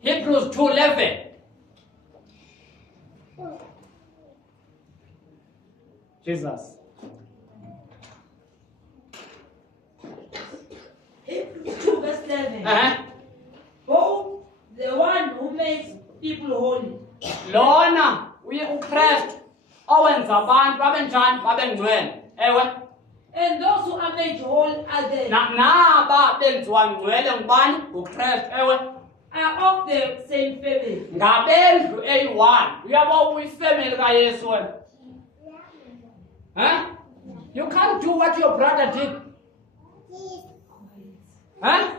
Hebrews 2:11. Jesus. Hebrews 2 verse 11. Uh-huh. Oh, the one who makes people holy. Lona uKristu owenza abantu babe njani babe ngcwele. Ewe. And those who are made whole are they. Naba benziwa ngcwele ngubani? uKristu. Ewe. are of the same family. ngabendlu eyi-1 uyabo uyifamily kayesu wena. Huh? You can't do what your brother did. Huh?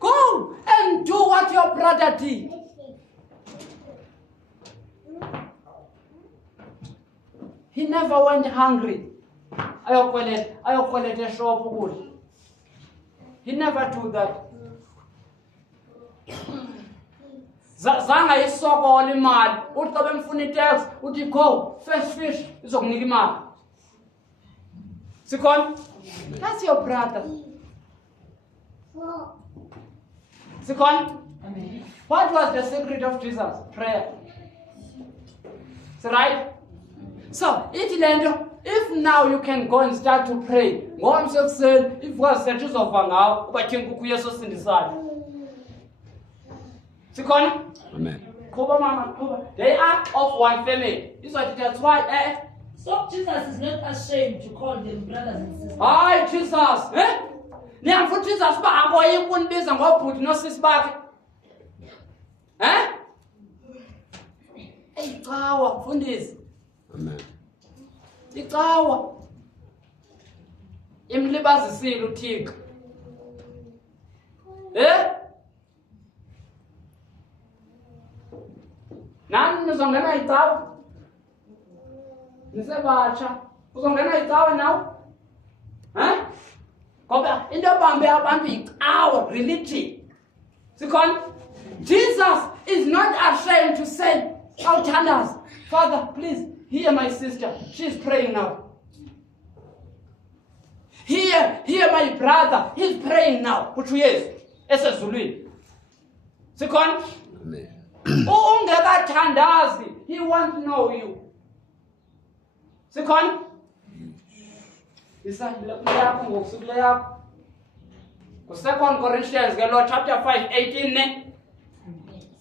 Go and do what your brother did. He never went hungry. Ayokweleta shop ukudla. He never do that. Zanga isokola imali, uthi xa bemfuna itax, uthi go, first fish, izokunika imali. Sikhona? That's your brother. Sikhona? What was the secret of Jesus? Prayer. Is that right? So, if now you can go and start to pray, ngomso ekuseni, if wasethi uzova ngawo, ubatyhe inkukhu Yesu osindisayo. Sikhona? Amen. Kuba mama, kuba. They are of one family. That's why, So Jesus is not ashamed to call them brothers and sisters. Hayi Jesus, Niyamfuthi Jesus uba aboye ukunibiza ngobhuti nosisi bakhe. Icawa mfundisi. Amen. Icawa. Imlibazisile uThixo. Nani nizongena icawa? Nisebatsha. Uzongena icawa nawe? Ngoba into ebambe abantu icawa religion. Sikhona? Jesus is not ashamed to say, Outlanders, Father, please hear my sister. She's praying now. Hear my brother. He's praying now. Which is esezulwini. Sikhona? Amen. Ungekathandazi, he wants to know you. Sikhona? Isandla yakho ngokusukela yakho. Ku-2 Corinthians ke lo chapter 5:18 ne?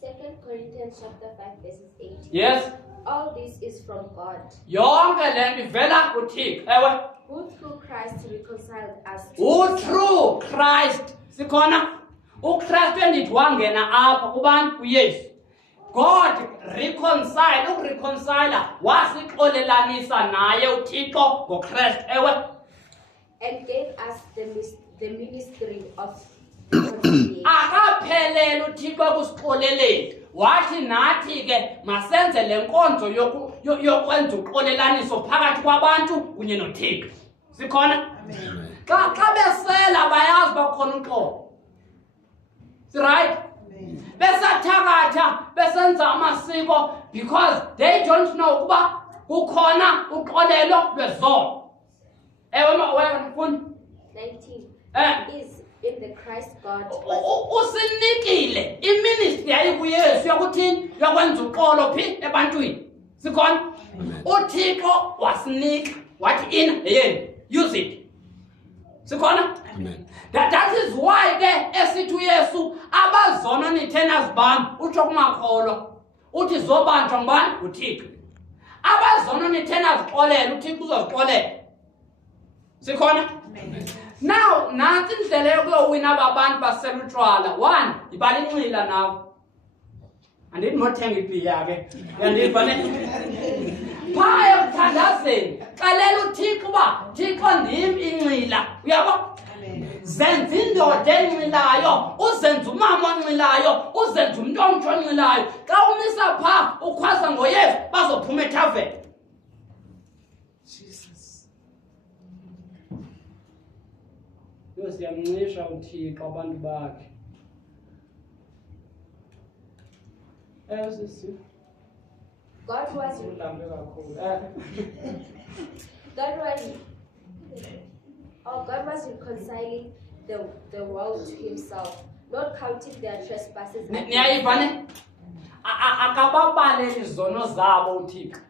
2 Corinthians chapter 5 verses 18. Yes. All this is from God, Yonke le nto ivela kuThixo. Ewe. who through Christ reconciled us to Who himself. through Christ. Sikhona? uKristu endithi wangena apha kubani? kuYesu. God reconcile wasixolelanisa naye uThixo ngoKristu. Ewe. And gave us the ministry of reconciliation. Akaphelele uThixo kusixoleleni. Wathi nathi ke masenze le nkonzo yokwenza uxolelaniso phakathi kwabantu kunye noThixo. Sikhona? Amen. Xa besela bayazi bakhona uxolo. Right? Besathakatha besenza amasiko because they don't know ukuba kukhona uxolelo lwezono. Ewe mfuni 19 is in the Christ God. usinikile iministry yayikuyesu yokuthini yokwenza uxolo phi ebantwini. Sikhona? uThixo wasinika wathi yeni use it. Sikhona? Amen. That is why ke esithi uYesu abazono nithena zibamba utsho kumakholwa uthi zobanjwa ngubani? uThixo. Abazono nithena zixolela uThixo uzozixolela. Sikhona? Now nansi indlela yokuyowina ababantu basela utshwala. 1 ibala inxila nawe. Andithi mothenga ibhiya ke. Yandiva ne? Phaya ekuthandazeni xelela uThixo uba Thixo ndim inxila. Uyabo? Zenza indoda enxilayo, uzenza umama onxilayo, uzenza umuntu omtsho onxilayo. Xa umisa phaa ukhwaza ngoYesu bazophuma ethaveni. Jesus. Siyamncisha uThixo abantu bakhe. Sisi. God was Ulambe kakhulu. God was reconciling the world to himself, not counting their trespasses. Niyayiva ne? Akababaleli izono zabo uThixo.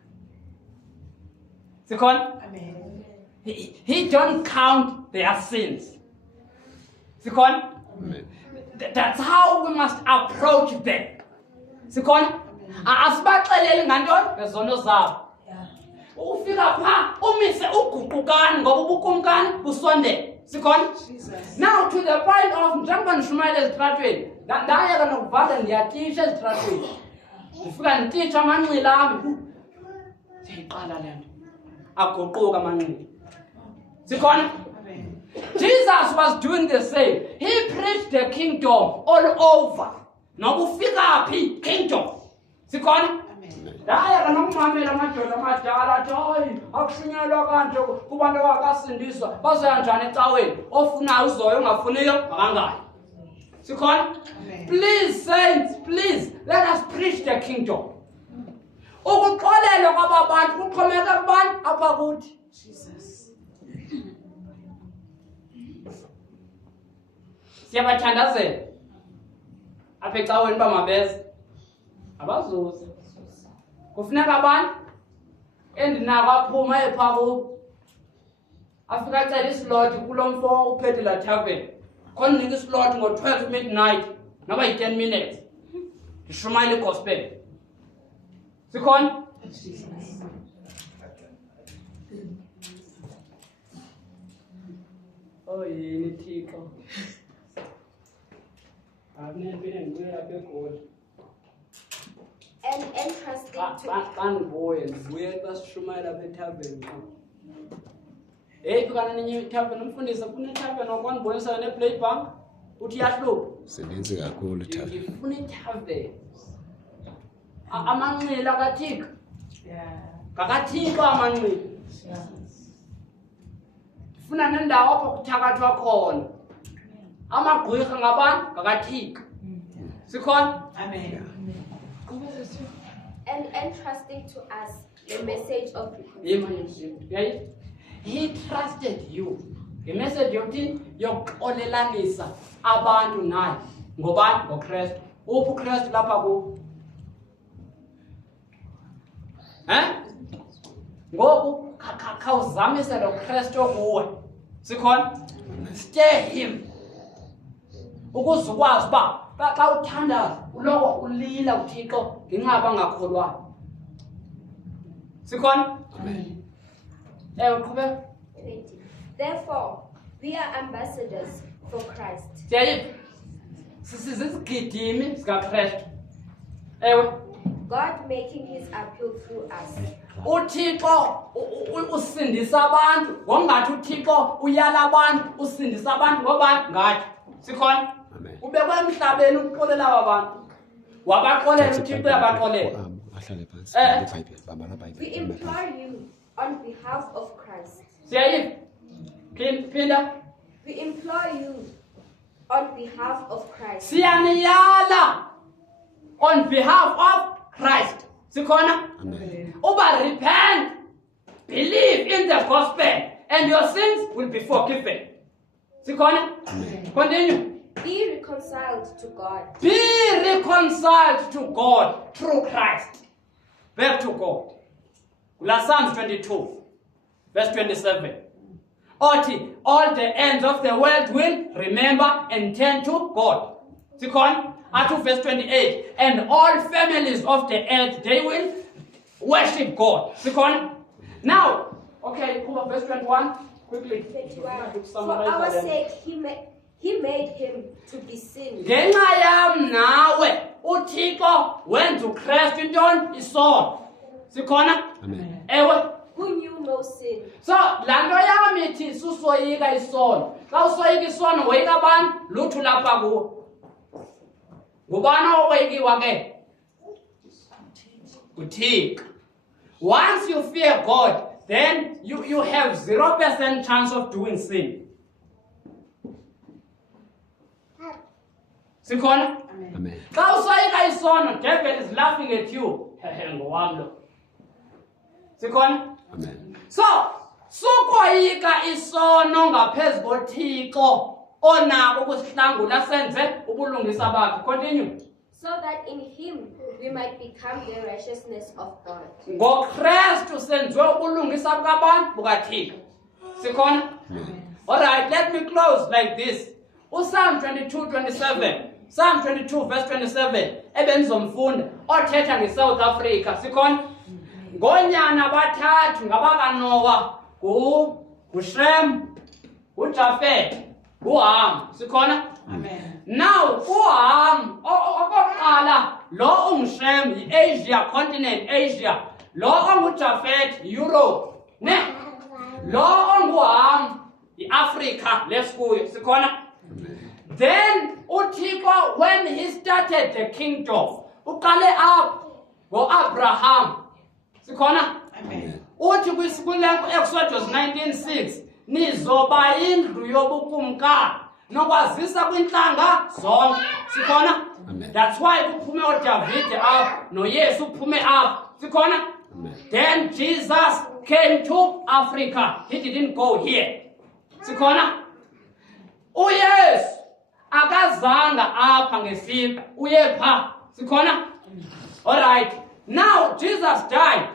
Sikhona? Amen. He don't count their sins. Sikhona? Amen. That's how we must approach them. Sikhona? Asibaxeleli ngantoni ngezono zabo. ufika pha umise uguqukani ngoba ubukumkani busondele sikhona now to the point of njengoba nishumayela ezitratweni ndayeka nokuvala ndiyatisha ezitratweni ndifika ndititsha amanxila ami siyayiqala le nto aguquka amanxila sikhona. Jesus was doing the same. He preached the kingdom all over. Nokufika phi kingdom sikhona. Ndayeka nokumamela amadoda amadala athi hayi akushunyelwa kanje kubantu abakasindiswa bazoya njani ecaweni ofunayo uzoyo ongafuniyo makangayi sikhona. Please saints, please let us preach the kingdom. Ukuxolelwa kwabantu kuxhomeka kubantu apha kuthi. Siyabathandazela apha ecaweni bamabeza abazuza kufuneka abantu endinako aphuma epha kubo afika acela islot kulo mfo uphethe la tavern khona nika islot ngo-12 midnight noba yi-10 minutes ndishumayela igospel sikhona. Oh yini Thixo akunempilo ndibuye lapha eGoli And entrusting to kandibuye ndibuye xa sishumayela lapha ethaveni phikana nenye ithaveni umfundisi kunethaveni okwandibonisa ne-play bank uthi iyahlupha seninzi kakhulu ithaveni ngifuna ithaveni amanxila kaThixo ngakaThixo amanxila ndifuna nendawo apho kuthakathwa khona amagqwirha ngabantu ngakaThixo sikhona. and entrusting to us the message of He trusted you. The message yokuthi yokuxolelanisa abantu naye ngobani ngoKristu. Uphi uKristu lapha ku? Ngoku khawuzamise lo Kristu kuwe. Sikhona? Stay him. Ukuze ukwazi uba xa uthandaza uloko ulila uThixo ngenxa bangakholwayo. Sikhona? Amen. Therefore, we are ambassadors for Christ. Sizizigidimi zikaKristu. God making his appeal through us. uThixo usindisa abantu ngongathi uThixo uyala abantu usindisa abantu ngobani ngathi sikhona. Ubekwe emhlabeni ukuxolela abantu wabaxolela uThixo yabaxolela. We implore you on behalf of Christ. Pinda. We implore you on behalf of Christ. Siyaniyala on behalf of Christ. Sikhona? Uba repent, believe in the gospel, and your sins will be forgiven. Sikhona? Continue. Be reconciled to God. Be reconciled to God through Christ. Back to God. Psalms 22, verse 27. All the ends of the world will remember and turn to God. Sikhona? At verse 28. And all families of the earth, they will worship God. Sikhona? Now, okay, verse 21. Quickly. 21. For our sake, he made him to be sin. Ngenxa yam nawe uThixo wenza uKristu intoni isono. Sikhona? Amen. Ewe. Who knew no sin. So lanto yami ithi susoyika isono. Xa usoyika isono woyika abantu lutho lapha kuwo. Ngubani oweyikiwa ke? uThixo. Once you fear God, then you have 0% chance of doing sin. Sikhona? Amen. Xa usoyika isono, devil is laughing at you. Ngowami lo. Sikhona? Amen. So, sukoyika isono ngaphezu koThixo onako ukusihlangula senze ubulungisa bakhe. Continue. So that in him we might become the righteousness of God. NgoKristu senziwe ubulungisa bukabantu bukaThixo. Sikhona? All right, let me close like this. Psalm 22:27. Psalm 22 verse 27. Ebenzomfunda othetha ngeSouth Africa. Sikhona? ngonyana bathathu ngabakaNoah nguShem, nguJafet, nguHam. Sikhona? Amen. Now uHam okokuqala lo ungShem yiAsia continent, Asia. Lo onguJafet Europe. Ne? Lo onguHam iAfrica lesikuyo. Sikhona? Then uThixo, when he started the kingdom, uqale up ngoAbraham. Sikhona? Amen. Uthi Exodus 19:6 nizoba indlu yobukumkani nokwazisa kwinhlanga zonke. Sikhona? That's why kuphume uDavid up noYesu uphume up. Sikhona? Then Jesus came to Africa. He didn't go here. Sikhona? uYesu akazanga apha ngesipho uye pha. Sikhona? All right. Now Jesus died.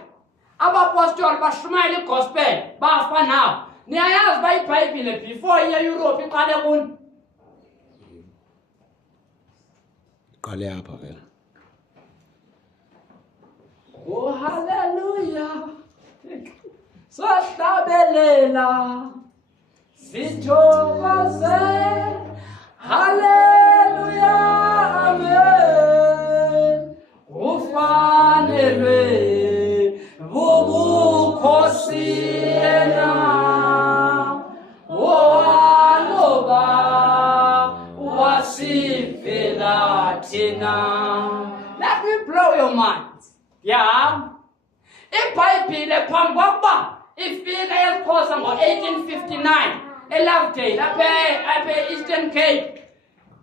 Abapostoli bashumayela igospel bafa now. Niyayazi ba iBhayibhile before Europe iqale kuni. Qale apha vela. Oh hallelujah. Sahlabelela. Sithokoze. Hallelujah. Amen. Ufanelwe bubukhosi yena. Owaloba wasifela thina. Let me blow your mind. Yeah. iBhayibhile phambi kokuba ifika eSikhosa ngo-1859 eLovedale apha Eastern Cape.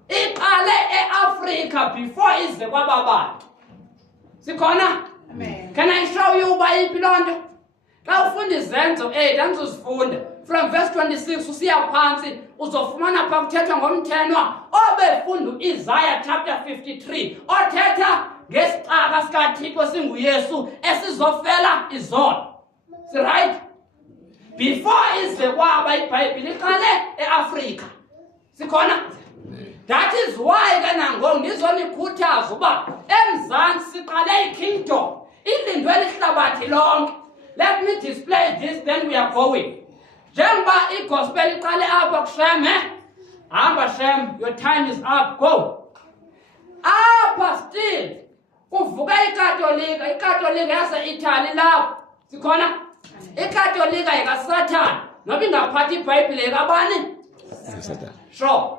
Iqale eAfrica before ize kwaba bantu. Sikhona? Amen. Can I show you ubayiphi lonto? Xa ufunda izenzo 8 andizozifunda from verse 26 usiya phansi uzofumana pha kuthethwa ngomthenwa obefunda uIsaiah chapter 53 othetha ngesixaka sikaThixo singuYesu esizofela izono. Si right? Before ize kwaba iBhayibhile iqale eAfrica. Sikhona? That is why ke nangoku ndizonikhuthaza uba eMzantsi siqale ikingdom ilindwe lihlabathi lonke. Let me display this, then we are going. Njengoba igospel iqale apha kuShem, hamba Shem, your time is up, go. Apha still kuvuka ikatolika yase-Italy lapho. Sikhona? Ikatolika yikaSathane noba ingaphathi iBhayibhile yikabani? Sathane. Sure.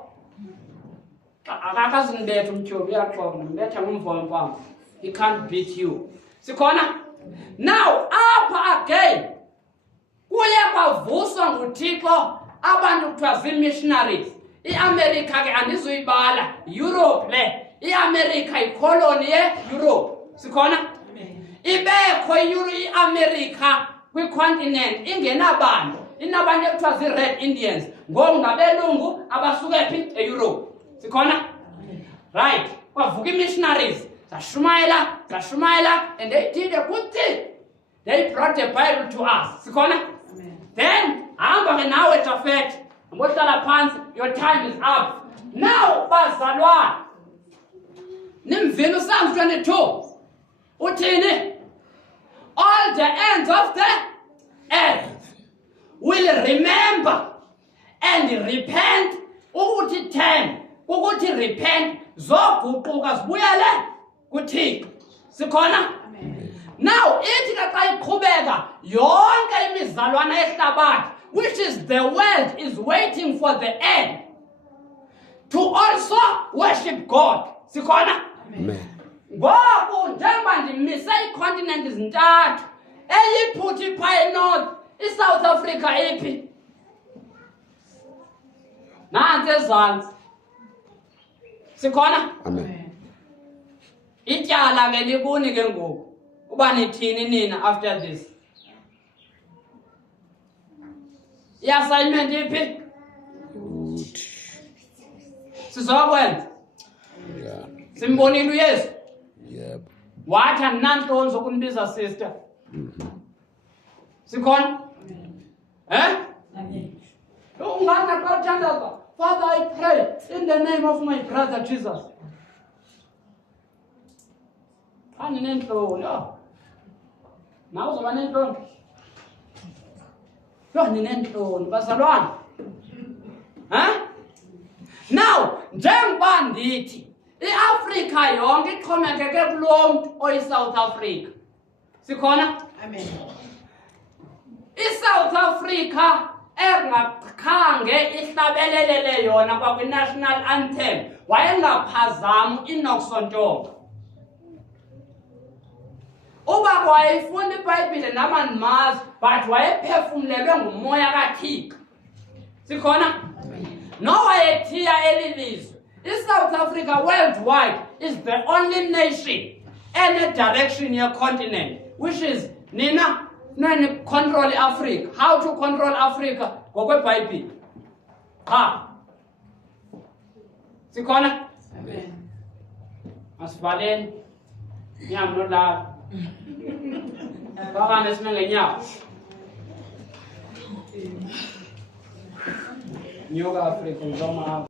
Akazindibetha umtyholi uyaxoka ndibetha ngumvomvamo. He can't beat you. Sikhona? Now apha again kuye kwavuswa nguThixo abantu kuthiwa zii-missionaries. iAmerica ke andizuyibala, Europe le. iAmerica yikoloni ye-Europe. Sikhona? Ibekho iAmerica kwicontinent ingenabantu. Inabantu ekuthiwa zii-Red Indians. Ngoku ngabelungu abasuke phi eEurope. Sikhona? Right. Kwavuka ii-missionaries. Zashumayela, and they did a good thing. They brought the Bible to us. Sikhona? Then, hamba ke nawe Jafet. Ngohlala phansi, your time is up. Now, bazalwane. Nimvile uSpsalms 22. Uthini? All the ends of the earth will remember and repent. Ukuthi turn, ukuthi repent, zoguquka zibuyele kuThixo. Sikhona? Now, ithi ke xa iqhubeka yonke imizalwana yehlabathi, which is the world, is waiting for the end to also worship God. Sikhona? Amen. Ngoku njengoba ndimise iicontinent zintathu eyiphuthi pha enorth, iSouth Africa iphi? Nansi ezantsi. Sikhona? Amen. Ityala ke likuni ke ngoku. Uba nithini nina after this? I-assignment iphi? Good. Sizokwenza. Yeah. Simbonile uYesu. Yep. Wathi andinantloni zokunibiza sister. Sikhona? Ungana xa uthandaza. Father, I pray in the name of my brother Jesus. Andinentloni. Now uzoba nenhloni. Lo ninenhloni bazalwane. Now, njengoba ndithi iAfrika yonke ixhomekeke kulo muntu oyiSouth Africa. Sikhona? Amen. ISouth Africa engakhange ihlabelelele yona kwakwi-national anthem wayengaphazami inokusontoka. Uba wayefunda iBhayibhile nama ndimazi but wayephefumlelwe ngumoya kaThixo. Sikhona? Nowayethiya elilizwe. ISouth Africa worldwide is the only nation any direction your continent, which is Nina control Africa. How to control Africa? NgokweBhayibhile. Sikhona? Amen. Asivaleni. Ngiyamnola. Baba nesimengenya. Nyoka Africa ngizoma